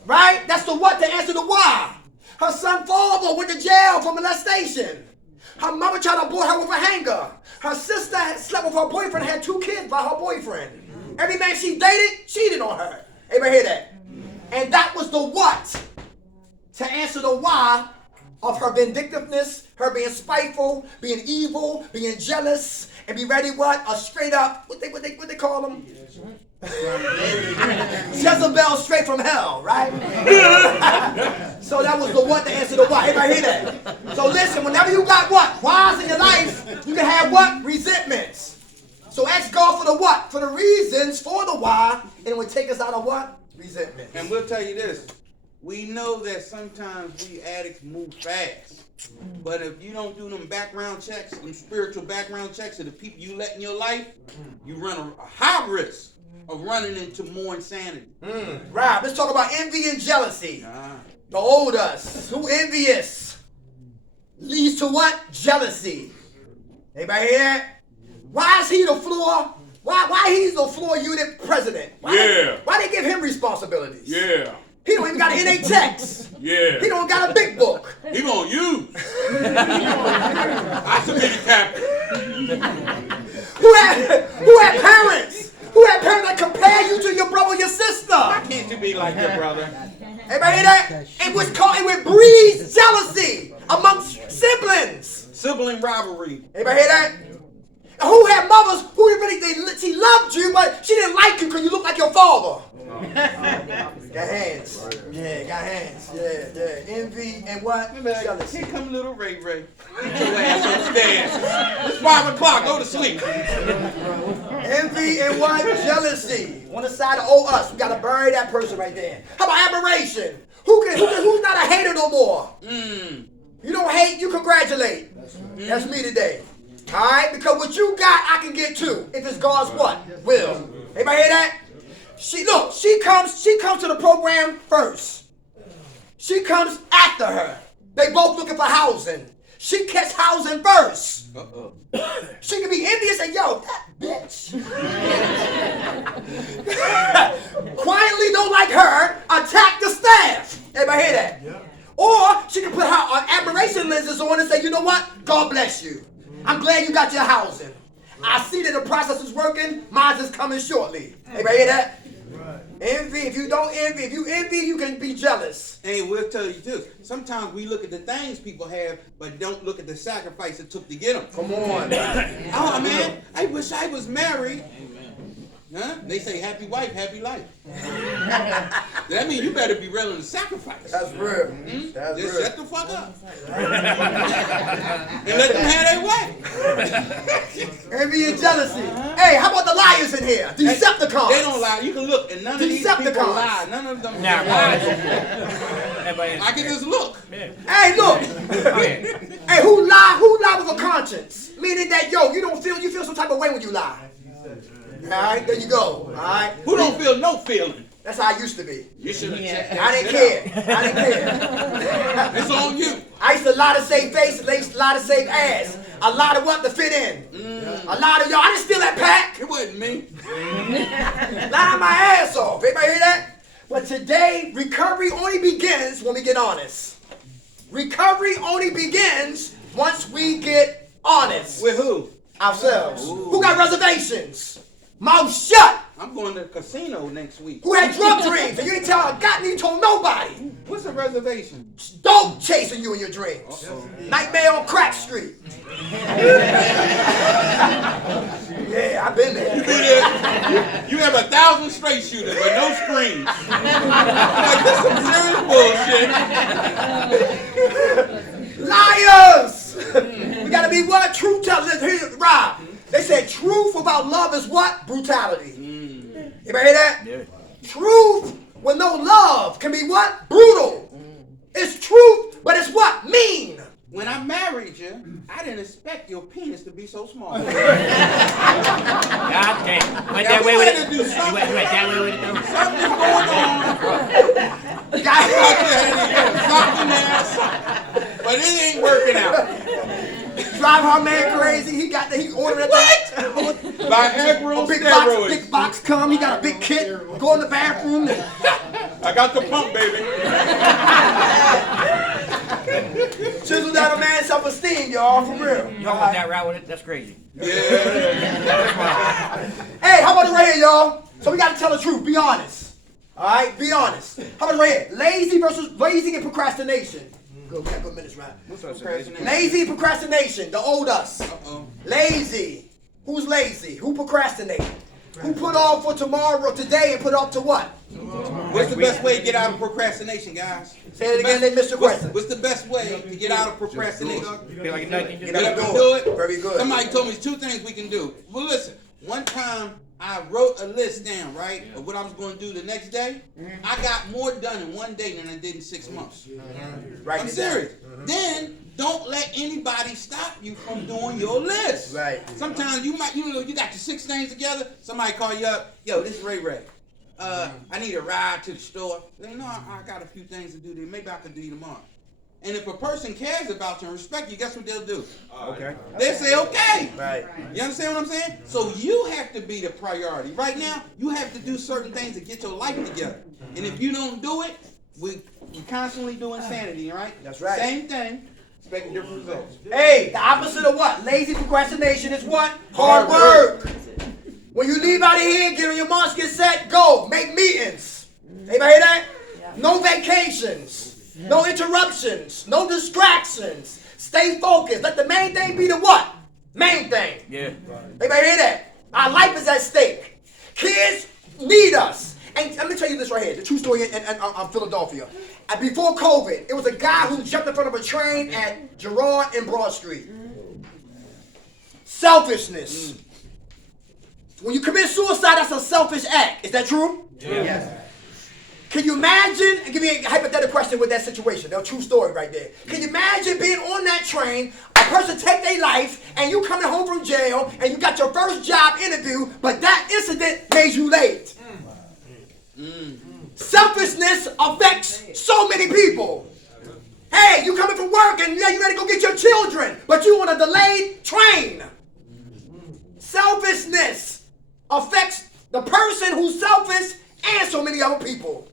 Right? That's the what to answer the why. Her son father went to jail for molestation. Her mother tried to abort her with a hanger. Her sister had slept with her boyfriend, had 2 kids by her boyfriend. Every man she dated cheated on her. Everybody hear that? And that was the what to answer the why of her vindictiveness, her being spiteful, being evil, being jealous, and be ready what? A straight up, what they call them? Jezebel straight from hell, right? So that was the what to answer the why. Everybody hear that? So listen, whenever you got what? Whys in your life, you can have what? Resentments. So ask God for the what? For the reasons for the why, and it would take us out of what? Resentment. And we'll tell you this. We know that sometimes we addicts move fast. But if you don't do them background checks, them spiritual background checks of the people you let in your life, you run a high risk of running into more insanity. Right. Let's talk about envy and jealousy. The old us, who envious, leads to what? Jealousy. Anybody hear that? Why is he the floor? Why he's the floor unit president? Why they give him responsibilities? Yeah. He don't even got an innate text. Yeah. He don't got a big book. He gonna use. I should be the captain. Who had parents? Who had parents that compare you to your brother or your sister? Why can't you be like your brother? Everybody hear that? It would breed jealousy amongst siblings. Sibling rivalry. Everybody hear that? Who had mothers who she loved you, but she didn't like you because you look like your father? Got hands. Yeah, got hands. Yeah. Envy and what? Jealousy. Here come little Ray. Get your ass upstairs. It's 5 o'clock. Go to sleep. Envy and what? Jealousy. On the side of us, we gotta bury that person right there. How about admiration? Who's not a hater no more? You don't hate, you congratulate. That's me today. All right, because what you got, I can get too. If it's God's what? Will. Anybody hear that? She comes to the program first. She comes after her. They both looking for housing. She gets housing first. She can be envious and yo, that bitch. Quietly don't like her, attack is coming shortly. Everybody hear that? Envy, if you don't envy, if you envy, you can be jealous. Hey, we'll tell you this. Sometimes we look at the things people have, but don't look at the sacrifice it took to get them. Come on. Oh, man, I wish I was married. Huh? They say happy wife, happy life. That means you better be willing to sacrifice. That's real. That's just real. Shut the fuck up. And let them have their way. Envy and jealousy. Hey, how about the liars in here? Decepticons. They don't lie. You can look, and none of these people lie. None of them lie. I can just look. Hey, look. Hey, who lie with a conscience? Meaning that, you feel some type of way when you lie. All right, there you go. All right. Who don't feel no feeling? That's how I used to be. You should have checked that. I didn't care. It's on you. I used to lie to save face, I used to lie to save ass. A lot of what to fit in. A lot of y'all. I didn't steal that pack. It wasn't me. Lying my ass off. Everybody hear that? But today, recovery only begins when we get honest. Recovery only begins once we get honest. With who? Ourselves. Ooh. Who got reservations? Mouth shut. I'm going to the casino next week. Who had drug dreams and you ain't you told nobody. What's a reservation? Dope chasing you in your dreams. Nightmare on Crack Street. Yeah, I've been there. You have 1,000 straight shooters but no screens. Like, this is some serious bullshit. Liars! We gotta be what? Truth tellers. Here's Rob. They said truth without love is what? Brutality. You ever hear that? Yeah. Truth with no love can be what? Brutal. It's truth, but it's what? Mean. When I married you, I didn't expect your penis to be so small. God damn. Went that way with it. You went that way with it, though. Something's going on. But it ain't working out. Drive our man crazy. He ordered what? Viagra on steroids. Big box come. He got a big kit. Go in the bathroom. I got the pump, baby. Chisel down a man's self-esteem, y'all, for real. You don't want that route with it? That's crazy. Yeah. Hey, how about it right here, y'all? So we got to tell the truth. Be honest. All right? Be honest. How about it right here? Lazy and procrastination. Good, we got good minutes, right? What's procrastination? Lazy and procrastination. The old us. Lazy. Who's lazy? Who procrastinate? Who put off for tomorrow, today, and put off to what? What's the best way to get out of procrastination, guys? Say it again, they missed your question. What's the best way to get out of procrastination? Feel like nothing. Get up and do it. Very good. Somebody told me 2 things we can do. Well, listen. One time I wrote a list down, right, of what I was going to do the next day. I got more done in one day than I did in 6 months. I'm serious. Then don't let anybody stop you from doing your list. Right. Sometimes you got your 6 things together. Somebody call you up. Yo, this is Ray Ray. I need a ride to the store. They know I got a few things to do there. Maybe I can do you tomorrow. And if a person cares about you and respect you, guess what they'll do? Okay. They'll say, okay. Right. You understand what I'm saying? So you have to be the priority. Right now, you have to do certain things to get your life together. And if you don't do it, we constantly do insanity, right? That's right. Same thing, expecting different results. Hey, the opposite of what? Lazy procrastination is what? Hard work. When you leave out of here, get on your march, get set, go. Make meetings. Anybody hear that? No vacations. No interruptions. No distractions. Stay focused. Let the main thing be the what? Main thing. Yeah. Anybody hear that? Our life is at stake. Kids need us. And let me tell you this right here. The true story in Philadelphia. Before COVID, it was a guy who jumped in front of a train at Girard and Broad Street. Selfishness. When you commit suicide, that's a selfish act. Is that true? Yes. Can you imagine, and give me a hypothetical question with that situation, a true story right there. Can you imagine being on that train, a person take their life, and you coming home from jail, and you got your first job interview, but that incident made you late? Selfishness affects so many people. Hey, you coming from work, and you ready to go get your children, but you on a delayed train. Selfishness affects the person who's selfish and so many other people.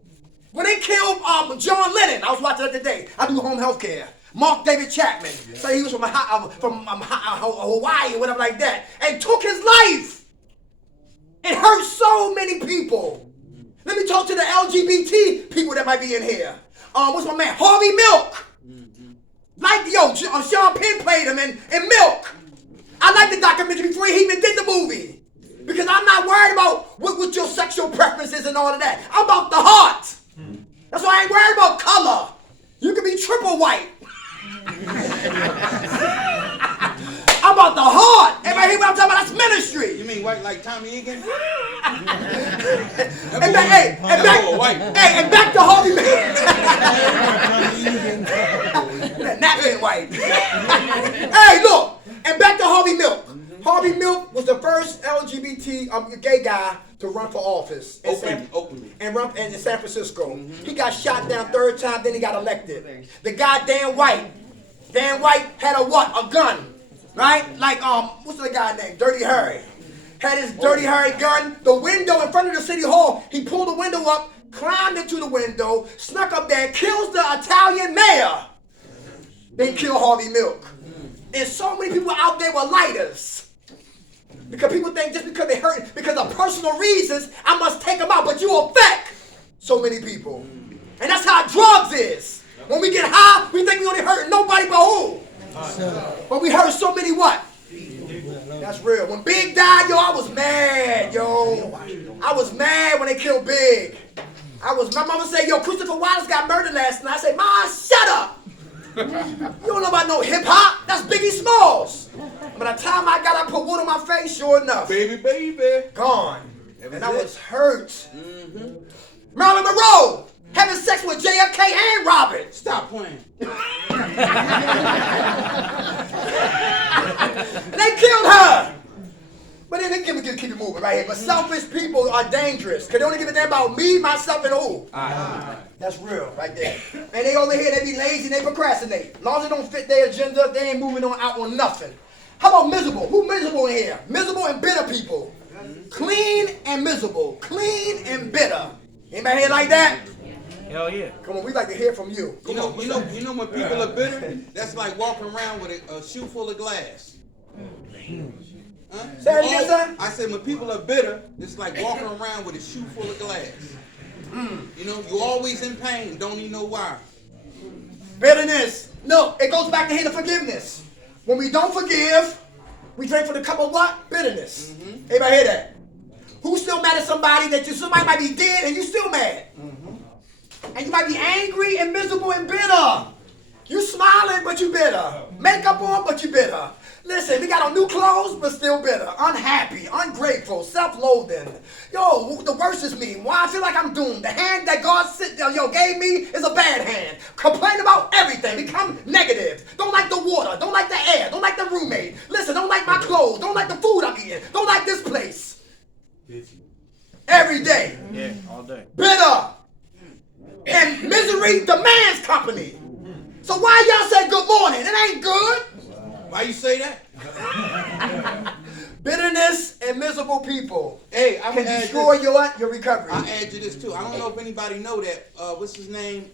When they killed John Lennon, I was watching that today. I do home health care. Mark David Chapman, say he was from Hawaii or whatever like that, and took his life. It hurts so many people. Let me talk to the LGBT people that might be in here. What's my man? Harvey Milk. Like, Sean Penn played him in Milk. I like the documentary before he even did the movie. Because I'm not worried about what your sexual preferences and all of that. I'm about the heart. That's why I ain't worried about color. You can be triple white. I'm about the heart. Everybody hear what I'm talking about? That's ministry. You mean white like Tommy Egan? And back to Harvey Milk. Not being white. Hey, look. And back to Harvey Milk. Harvey Milk was the first LGBT gay guy to run for office Openly. and run in San Francisco. He got shot down third time, then he got elected. The guy Dan White had a gun, right? Like what's the guy named? Dirty Harry. Had his Dirty Harry gun. The window in front of the city hall. He pulled the window up, climbed into the window, snuck up there, kills the Italian mayor. Then kill Harvey Milk. And so many people out there were lighters. Because people think just because they hurt, because of personal reasons, I must take them out. But you affect so many people. And that's how drugs is. When we get high, we think we only hurting nobody but who? But we hurt so many what? That's real. When Big died, I was mad, I was mad when they killed Big. My mama said, Christopher Wallace got murdered last night. I said, Ma, shut up. You don't know about no hip hop. That's Biggie Smalls. By the time I got up, put wood on my face, sure enough. Baby. Gone. And I was hurt. Marilyn Monroe having sex with JFK and Robert. Stop playing. They killed her. But then they keep it moving right here. But selfish people are dangerous. Because they only give a damn about me, myself, and who? That's real right there. And they over here, they be lazy and they procrastinate. As long as it don't fit their agenda, they ain't moving out on nothing. How about miserable? Who miserable in here? Miserable and bitter people. Clean and miserable. Clean and bitter. Anybody here like that? Hell yeah. Come on, we like to hear from you. You know when people are bitter, that's like walking around with a shoe full of glass. Huh? Say it again, son. I said when people are bitter, it's like walking around with a shoe full of glass. You're always in pain, don't even know why. Bitterness. No, it goes back to here to forgiveness. When we don't forgive, we drink from the cup of what? Bitterness. Everybody hear that? Who's still mad at somebody somebody might be dead and you still mad? And you might be angry and miserable and bitter. You smiling, but you bitter. Makeup on, but you bitter. Listen, we got on new clothes, but still bitter. Unhappy, ungrateful, self-loathing. The worst is me. Why I feel like I'm doomed. The hand that God gave me is a bad hand. Complain about everything. Become negative. Don't like the water. Don't like the air. Don't like the roommate. Listen, don't like my clothes. Don't like the food I'm eating. Don't like this place. Every day. Yeah, all day. Bitter. And misery demands company. So why y'all say good morning? It ain't good. Why you say that? Bitterness and miserable people can destroy your recovery. I'll add you this too. I don't know if anybody know that. What's his name?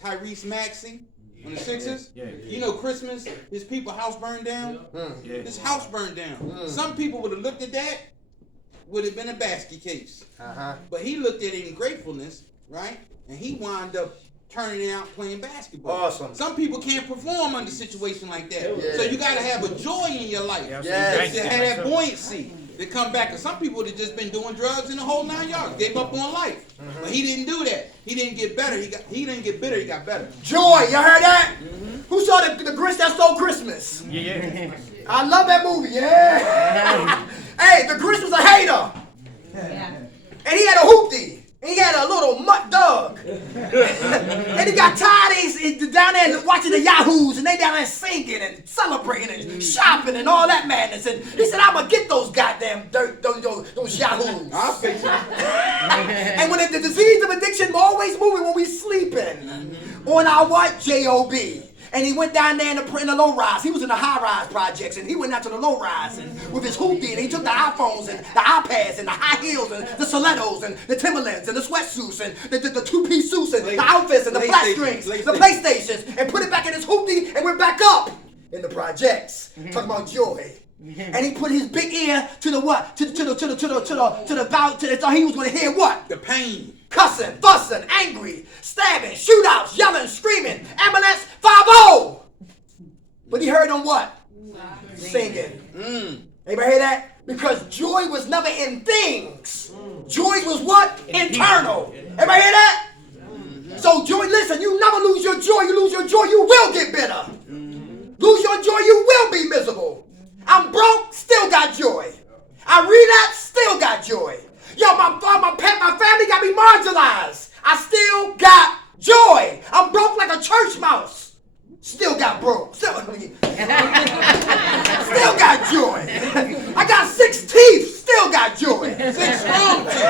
Tyrese Maxey on the Sixers. Yeah. You know Christmas, his people's house burned down. His house burned down. Some people would have looked at that, would have been a basket case. But he looked at it in gratefulness, right? And he wound up turning it out playing basketball. Awesome. Some people can't perform under a situation like that. Yeah. So you got to have a joy in your life. Yes. To have that buoyancy to come back. And some people would have just been doing drugs in the whole 9 yards. Gave up on life. But he didn't do that. He didn't get better. He didn't get bitter. He got better. Joy. Y'all heard that? Who saw the Grinch that stole Christmas? Yeah. I love that movie. Yeah. Hey, the Grinch was a hater. And he had a hoopty. And he had a little mutt dog. And he got tired. He's down there watching the Yahoos. And they down there singing and celebrating and shopping and all that madness. And he said, I'm going to get those goddamn those Yahoos. I'll fix it. And when the disease of addiction always moving when we sleeping on our what? J-O-B. And he went down there in the low rise. He was in the high rise projects, and he went out to the low rise and with his hoopty, and he took the iPhones and the iPads and the high heels and the stilettos and the Timberlands and the sweatsuits and the two-piece suits and the outfits and the flat strings, the PlayStations, and put it back in his hoopty and went back up in the projects. Talking about joy. And he put his big ear to the what? To the valve, so he was going to hear what? The pain. Cussing, fussing, angry, stabbing, shootouts, yelling, screaming, ambulance, 5-0. But he heard them what? Singing. Anybody hear that? Because joy was never in things. Joy was what? Internal. Everybody hear that? So joy, listen, you never lose your joy. You lose your joy, you will get bitter. Lose your joy, you will be miserable. I'm broke, still got joy. I relapse, still got joy. Yo, my family got me marginalized. I still got joy. I'm broke like a church mouse. Still got broke. Still got joy. I got 6 teeth. Still got joy. 6 strong teeth.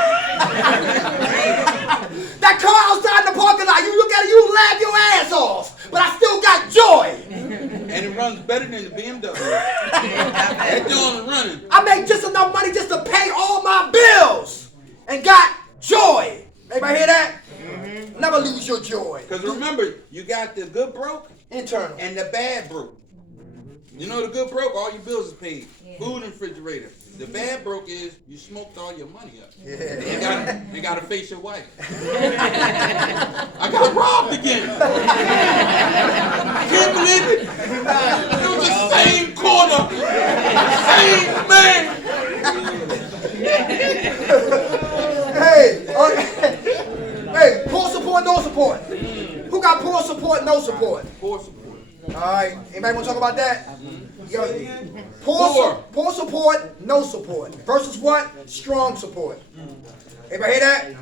That car outside in the parking lot, you look at it, you laugh your ass off. But I still got joy. And it runs better than the BMW. That joint is running. I make just enough money just to pay all my bills. And got joy. Everybody hear that? Never lose your joy. Because remember, you got the good broke Internal. and the bad broke. You know the good broke, all your bills is paid. Food and refrigerator. The bad broke is you smoked all your money up. Yeah. You gotta face your wife. I got robbed again. Can't believe it. It was the same corner. Same man. Hey, poor support, no support. Who got poor support, no support? Poor support. All right, anybody want to talk about that? Yo, poor support, no support. Versus what? Strong support. Anybody hear that?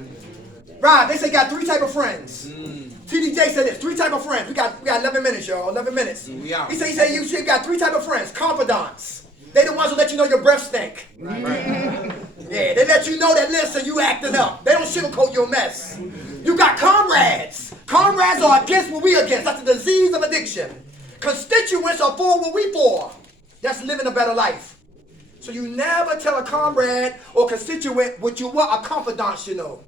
Rob, they say got 3 type of friends. TDJ said this, 3 type of friends. We got 11 minutes, y'all, 11 minutes. We out. He said you got 3 type of friends. Confidants. They the ones who let you know your breath stink. Yeah, they let you know that, listen, you acting up. They don't sugarcoat your mess. You got comrades. Comrades are against what we against. That's the disease of addiction. Constituents are for what we for. That's living a better life. So you never tell a comrade or constituent what you want, a confidant should know.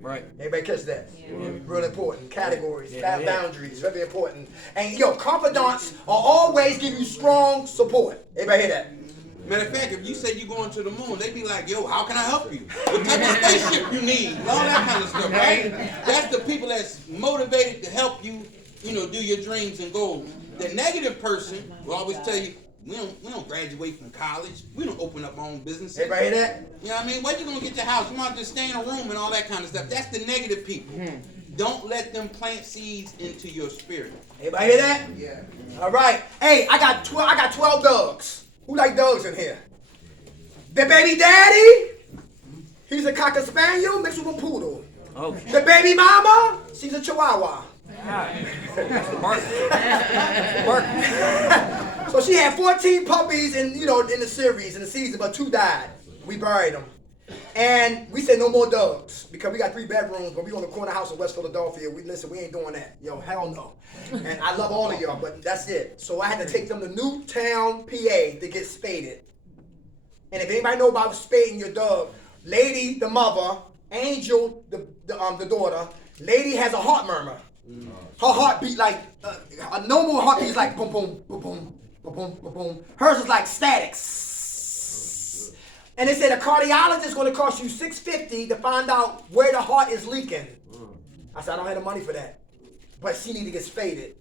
Right. Everybody catch that? Yeah. Real important. Categories, boundaries, very important. And yo, confidants are always give you strong support. Everybody hear that? Matter of fact, if you say you're going to the moon, they be like, yo, how can I help you? What type of spaceship you need? And all that kind of stuff, right? That's the people that's motivated to help you, do your dreams and goals. The negative person will always tell you, we don't graduate from college. We don't open up our own businesses. Everybody hear that? You know what I mean? Where you going to get your house? You might just stay in a room and all that kind of stuff. That's the negative people. Don't let them plant seeds into your spirit. Everybody hear that? Yeah. All right. Hey, I got 12 dogs. Who like dogs in here? The baby daddy, he's a cocker spaniel mixed with a poodle. Okay. The baby mama, she's a chihuahua. So she had 14 puppies in the season, but 2 died. We buried them. And we said no more dogs because we got 3 bedrooms, but we on the corner house in West Philadelphia. We ain't doing that. Yo, hell no. And I love all of y'all, but that's it. So I had to take them to Newtown, PA to get spaded. And if anybody know about spading your dog, Lady, the mother, Angel, the daughter, Lady has a heart murmur. Her heartbeat like a normal heartbeat is like boom, boom, boom, boom, boom, boom, boom, boom. Hers is like static. And they said a cardiologist is going to cost you $650 to find out where the heart is leaking. I said, I don't have the money for that. But she need to get spaded.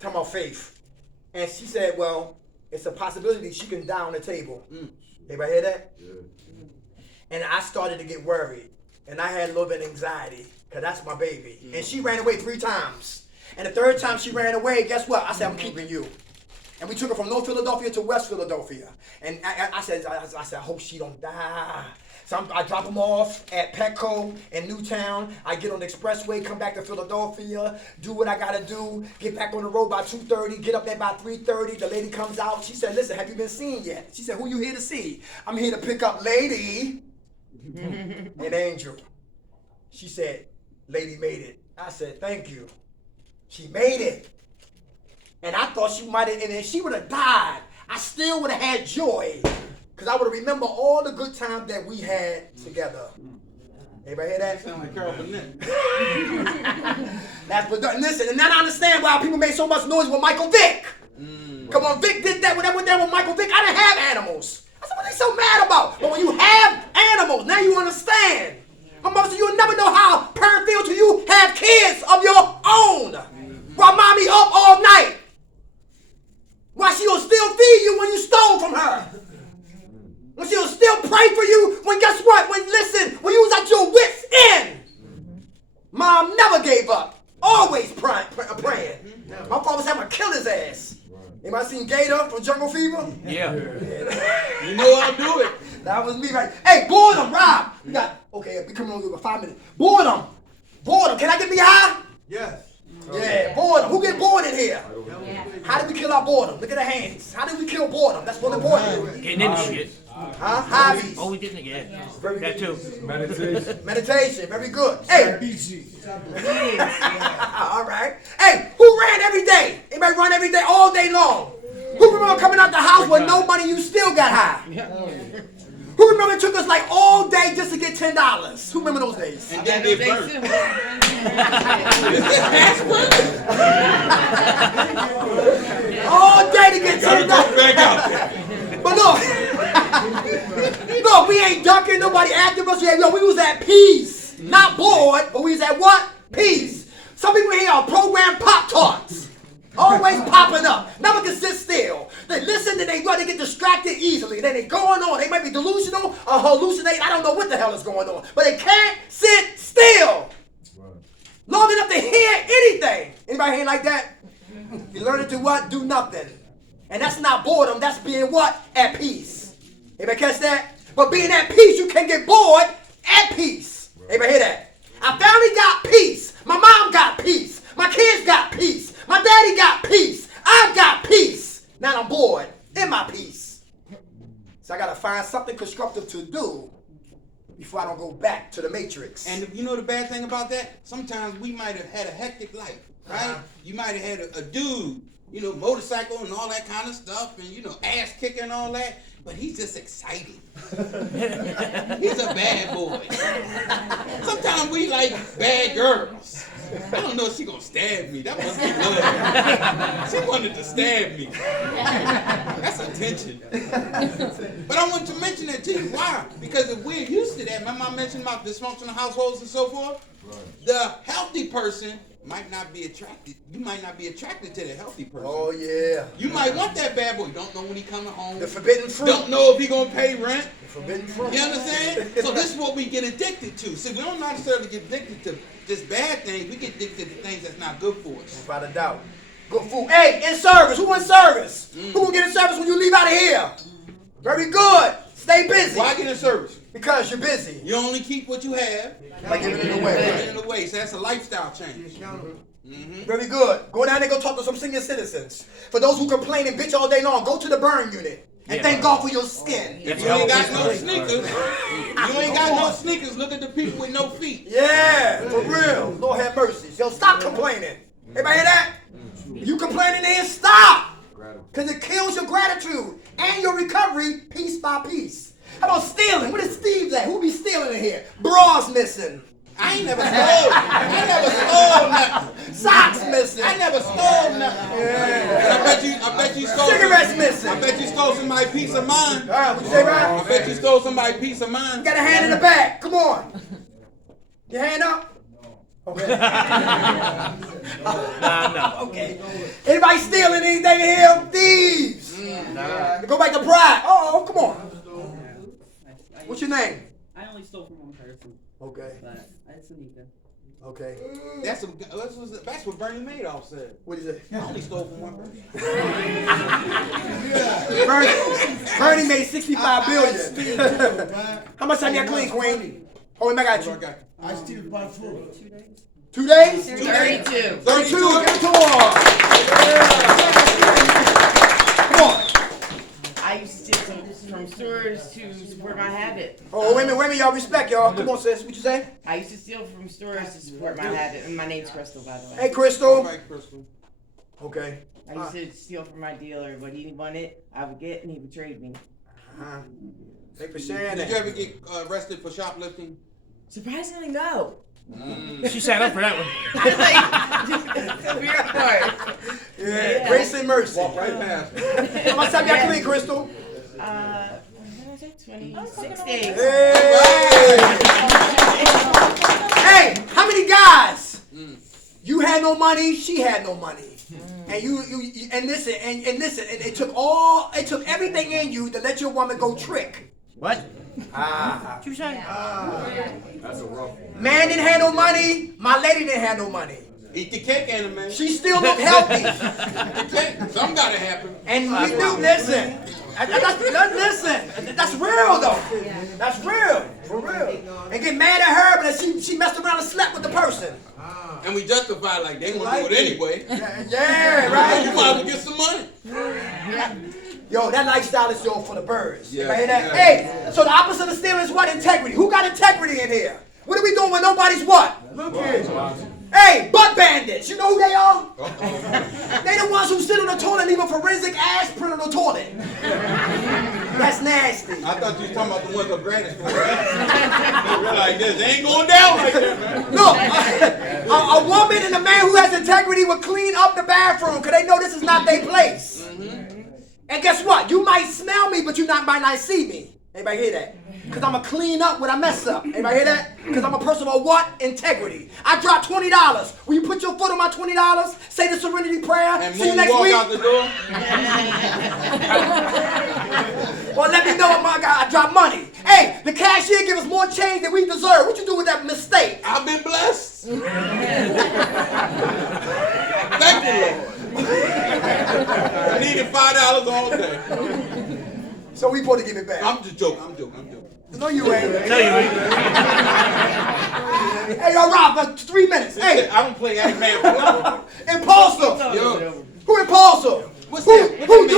Talking about faith. And she said, well, it's a possibility she can die on the table. Everybody hear that? Yeah. And I started to get worried. And I had a little bit of anxiety because that's my baby. And she ran away 3 times. And the 3rd time she ran away, guess what? I said, I'm keeping you. And we took her from North Philadelphia to West Philadelphia. And I said, I hope she don't die. So I drop them off at Petco in Newtown. I get on the expressway, come back to Philadelphia, do what I gotta do, get back on the road by 2:30, get up there by 3:30. The lady comes out. She said, listen, have you been seen yet? She said, who you here to see? I'm here to pick up Lady and Angel. She said, Lady made it. I said, thank you. She made it. And I thought she might have, and if she would have died, I still would have had joy. Because I would have remembered all the good times that we had together. Everybody hear that? Sound like Carol Burnett. Listen, and now I understand why people made so much noise with Michael Vick. Come on, Vic did that when I went there with Michael Vick. I didn't have animals. I said, what are they so mad about? But when you have animals, now you understand. My mother said, you'll never know how parent feel till you have kids of your own. While mommy up all night. Why she'll still feed you when you stole from her. When she'll still pray for you when guess what? When you was at your wits' end. Mom never gave up. Always praying. My father said I'm gonna kill his ass. Anybody seen Gator from Jungle Fever? Yeah. You know I'll do it. That was me right. Hey, boredom, Rob. We got, okay, we coming on with 5 minutes. Boredom. Can I get me high? Yes. Yeah, boredom. Who get bored in here? How did we kill our boredom? Look at the hands. How did we kill boredom? That's what important. Getting into shit. Huh? Hobbies. Oh, we didn't get Very that good. too. Meditation. Very good. Hey. All right. Hey, who ran every day? Anybody run every day, all day long? Who remember coming out the house with no money, you still got high? Who remember it took us like all day just to get $10? Who remember those days? And then get burnt. All day to get $10. Back out there. But look, we ain't ducking nobody after us. We was at peace. Not bored, but we was at what? Peace. Some people here are programmed Pop-Tarts. Always popping up. Never can sit still. They listen and they get distracted easily. Then they going on. They might be delusional or hallucinating. I don't know what the hell is going on. But they can't sit still. Long enough to hear anything. Anybody here like that? You learning to what? Do nothing. And that's not boredom. That's being what? At peace. Anybody catch that? But being at peace, you can get bored at peace. Anybody hear that? I finally got peace. My mom got peace. My kids got peace. My daddy got peace. I got peace. Now I'm bored in my peace. So I got to find something constructive to do before I don't go back to the matrix. And you know the bad thing about that? Sometimes we might have had a hectic life, right? You might have had a dude, motorcycle and all that kind of stuff and, ass kicking and all that. But he's just excited. He's a bad boy. Sometimes we like bad girls. I don't know if she's going to stab me. That must be love. She wanted to stab me. That's attention. But I want to mention that to you. Why? Because if we're used to that, remember I mentioned about dysfunctional households and so forth? Right. The healthy person might not be attracted. You might not be attracted to the healthy person. Oh, yeah. You might want that bad boy. Don't know when he coming home. The forbidden fruit. Don't know if he going to pay rent. The forbidden fruit. You understand? So this is what we get addicted to. See, we don't necessarily get addicted to just bad things. We get addicted to things that's not good for us. Without a doubt. Good food. Hey, in service. Who in service? Who will get in service when you leave out of here? Very good. Stay busy. Why get in service? Because you're busy. You only keep what you have. By giving it away. Giving it away. So that's a lifestyle change. Very good. Go down there and go talk to some senior citizens. For those who complain and bitch all day long, go to the burn unit. And thank God for your skin. If you ain't got no sneakers, look at the people with no feet. Yeah, for real. Lord have mercy. Yo, stop complaining. Everybody hear that? You complaining then stop. Because it kills your gratitude and your recovery piece by piece. How about stealing? Where is Steve at? Who be stealing in here? Bras missing. I ain't never stole. I never stole nothing. Socks missing. I never stole nothing. Yeah. I bet you stole. Cigarettes missing. I bet you stole somebody's peace of mind. All right, what you say, Ryan? I bet you stole somebody's peace of mind. You got a hand in the back. Come on. Your hand up. Okay. Nah. Okay. Anybody stealing anything in here? Thieves. Go back to pride. Oh, come on. What's your name? I only stole from one person. Okay. But it's Anika. Okay. That's what Bernie Madoff said. What is it? I only stole from one person. Bernie made 65 billion. How much time you got clean, Queen? Oh, I got you. I steal by 4. 2 days? 32. 32. Give it to him. Come on. I used to steal from stores to support my habit. Oh, wait a minute, y'all. Respect, y'all. Come on, sis. What you say? I used to steal from stores to support my habit. And my name's Crystal, by the way. Hey, Crystal. Right, Crystal. Okay. I used to steal from my dealer. What he wanted, I would get, and he betrayed me. Thank you for sharing Did that. you ever get arrested for shoplifting? Surprisingly, no. She sat up for that one. That's the weird part. Yeah. Grace and mercy. Walk right past me. How much time y'all clean, Crystal? What did I say? 26 days. Hey, how many guys? You had no money, she had no money. And you listen, and it took everything in you to let your woman go trick. What? Ah. What you say? That's a rough one. Man didn't have no money, my lady didn't have no money. Eat the cake, Anna, man. She still looked healthy. Something gotta happen. And we do, listen, that's real though. That's real, for real. And get mad at her, but she messed around and slept with the person. And we justify like they gonna do it anyway. Yeah, right. You might as well get some money. Yo, that lifestyle is for the birds. Yeah, You hear that? yeah. Hey, so the opposite of stealing is what? Integrity. Who got integrity in here? What are we doing when nobody's what? Hey, butt bandits. You know who they are? They the ones who sit on the toilet and leave a forensic ass print on the toilet. That's nasty. I thought you was talking about the ones up granted for. We're like this. They ain't going down like that, man. Look, a woman and a man who has integrity will clean up the bathroom because they know this is not their place. And guess what? You might smell me, but you might not see me. Anybody hear that? Because I'm going to clean up when I mess up. Anybody hear that? Because I'm a person of what? Integrity. I dropped $20. Will you put your foot on my $20? Say the serenity prayer. And See when you you next walk week. out the door, Well, let me know if I dropped money. Hey, the cashier give us more change than we deserve. What you do with that mistake? I've been blessed. Thank you, Lord. I needed $5 all day. So we supposed to give it back. I'm just joking. I'm joking. No, you ain't. No, you ain't. Hey, yo, Rob, for 3 minutes. Hey, I don't play Act Man football. impulsive. Yo, Who impulsive? what's Who that? What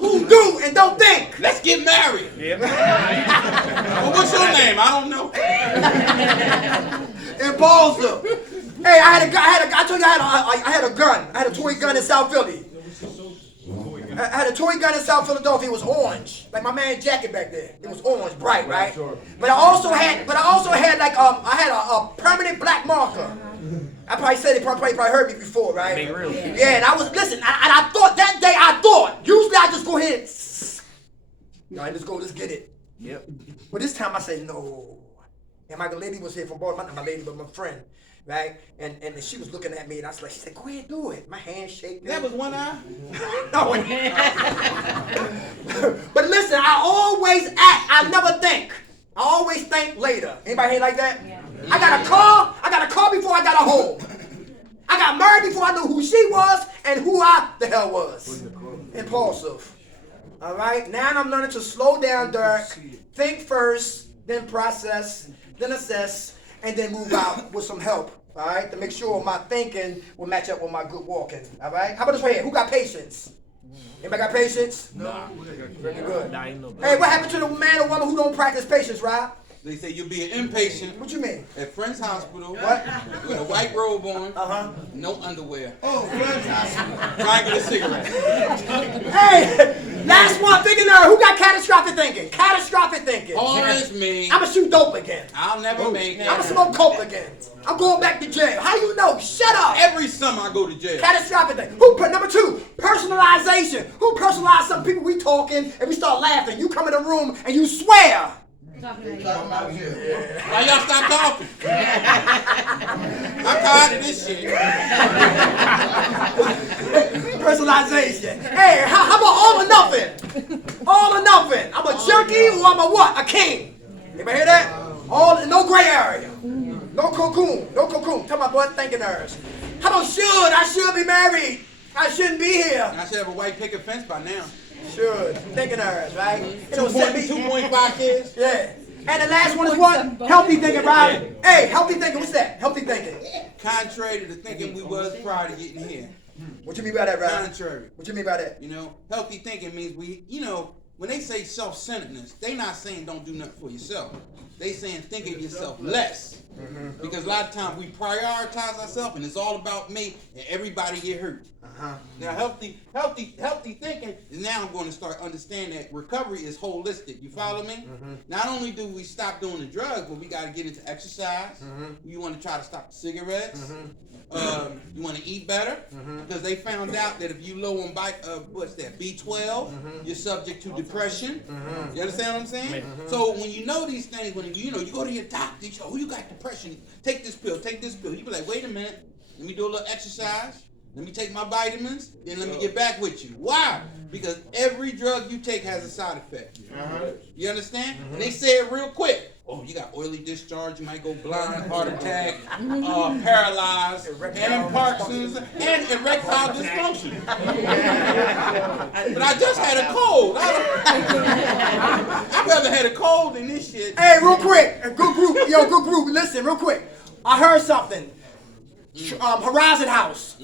who do and don't think? Let's get married. Yep. Well, what's your name? I don't know. Impulsive. Hey, I told you I had a gun. I had a toy gun in South Philly. I had a toy gun in South Philadelphia. It was orange, like my man's jacket back there. It was orange, bright, right? But I also had like I had a permanent black marker. I probably said it. Probably heard me before, right? Big real. Yeah, and I was listen. And I thought that day. Usually I just go ahead. I just go. Let's get it. Yep. But this time I said no. And my lady was here from Baltimore. Not my lady, but my friend. Right? And she was looking at me and I was like, she said, go ahead, do it. My hand shaking. That was one eye? No. But listen, I always act, I never think. I always think later. Anybody here like that? Yeah. I got a car before I got a home. I got married before I knew who she was and who I the hell was. Impulsive. All right? Now I'm learning to slow down, Dirk. Think first, then process, then assess, and then move out with some help. All right, to make sure my thinking will match up with my good walking. All right. How about this right here? Who got patience? Anybody got patience? No. Very good. Hey, what happened to the man or woman who don't practice patience, Rob? They say you'll be an inpatient What you mean? at Friends Hospital. What? With a white robe on. No underwear. Oh, Friends Hospital. Try and get a cigarette. Hey, last one. Thinking there. Who got catastrophic thinking? Catastrophic thinking. Oh, that's me. I'ma shoot dope again. I'll never make it. I'ma smoke coke again. I'm going back to jail. How you know? Shut up. Every summer I go to jail. Catastrophic thing. Number 2, personalization. Who personalized some people? We talking and we start laughing. You come in the room and you swear. Why y'all stop talking? I'm tired of this shit. Personalization. Hey, how about all or nothing? All or nothing. I'm a jerky or I'm a what? A king. Anybody hear that? No gray area. No cocoon. No cocoon. Tell my boy thinking hers. How about should? I should be married. I shouldn't be here. I should have a white picket fence by now. Should. Thinking hers, right? It don't set me. 2.5 kids. Yeah. And the last one is what? Healthy thinking, Rob. Hey, healthy thinking. What's that? Healthy thinking. Contrary to the thinking we was prior to getting here. What you mean by that, Rob? Contrary. What you mean by that? You know, healthy thinking means when they say self-centeredness, they not saying don't do nothing for yourself. They saying think of yourself less. Because a lot of times we prioritize ourselves and it's all about me and everybody get hurt. Now, healthy thinking is now I'm going to start understanding that recovery is holistic. You follow me? Not only do we stop doing the drugs, but we got to get into exercise. You want to try to stop the cigarettes. You want to eat better because they found out that if you low on B12, you're subject to depression. You understand what I'm saying? So when you know these things, when you go to your doctor, you say, oh, you got depression. Take this pill. Take this pill. You be like, wait a minute. Let me do a little exercise. Let me take my vitamins. Then let me get back with you. Why? Because every drug you take has a side effect. You understand? And they say it real quick. Oh, you got oily discharge, you might go blind, heart attack, paralyzed, and Parkinson's, and erectile dysfunction. But I just had a cold. I'd rather had a cold than this shit. Hey, real quick, good group, listen, real quick. I heard something. Horizon House.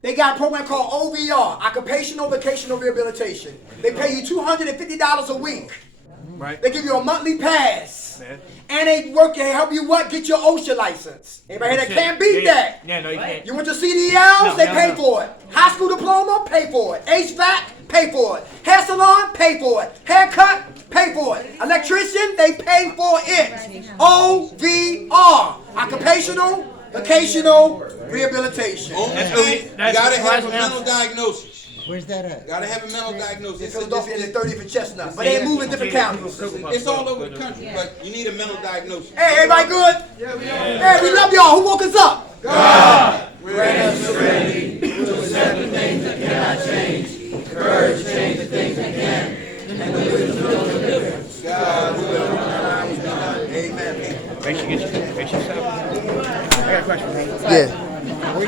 They got a program called OVR, Occupational Vocational Rehabilitation. They pay you $250 a week. Right. They give you a monthly pass. And they help you get your OSHA license. Anybody here that can't beat that? Yeah, no, you can't. You want your CDLs? They pay for it. High school diploma? Pay for it. HVAC? Pay for it. Hair salon? Pay for it. Haircut? Pay for it. Electrician? They pay for it. OVR, Occupational Vocational Rehabilitation. You gotta have a mental diagnosis. Where's that at? Gotta have a mental diagnosis. In Philadelphia and 30th and Chestnut. But they move in different counties. It's all over the country, but you need a mental diagnosis. Hey, everybody good? Hey, we love y'all. Who woke us up? God! Grant us serenity to accept the things that cannot change, courage to change the things that can, and the wisdom to know the difference. God will. Amen. Make sure you get your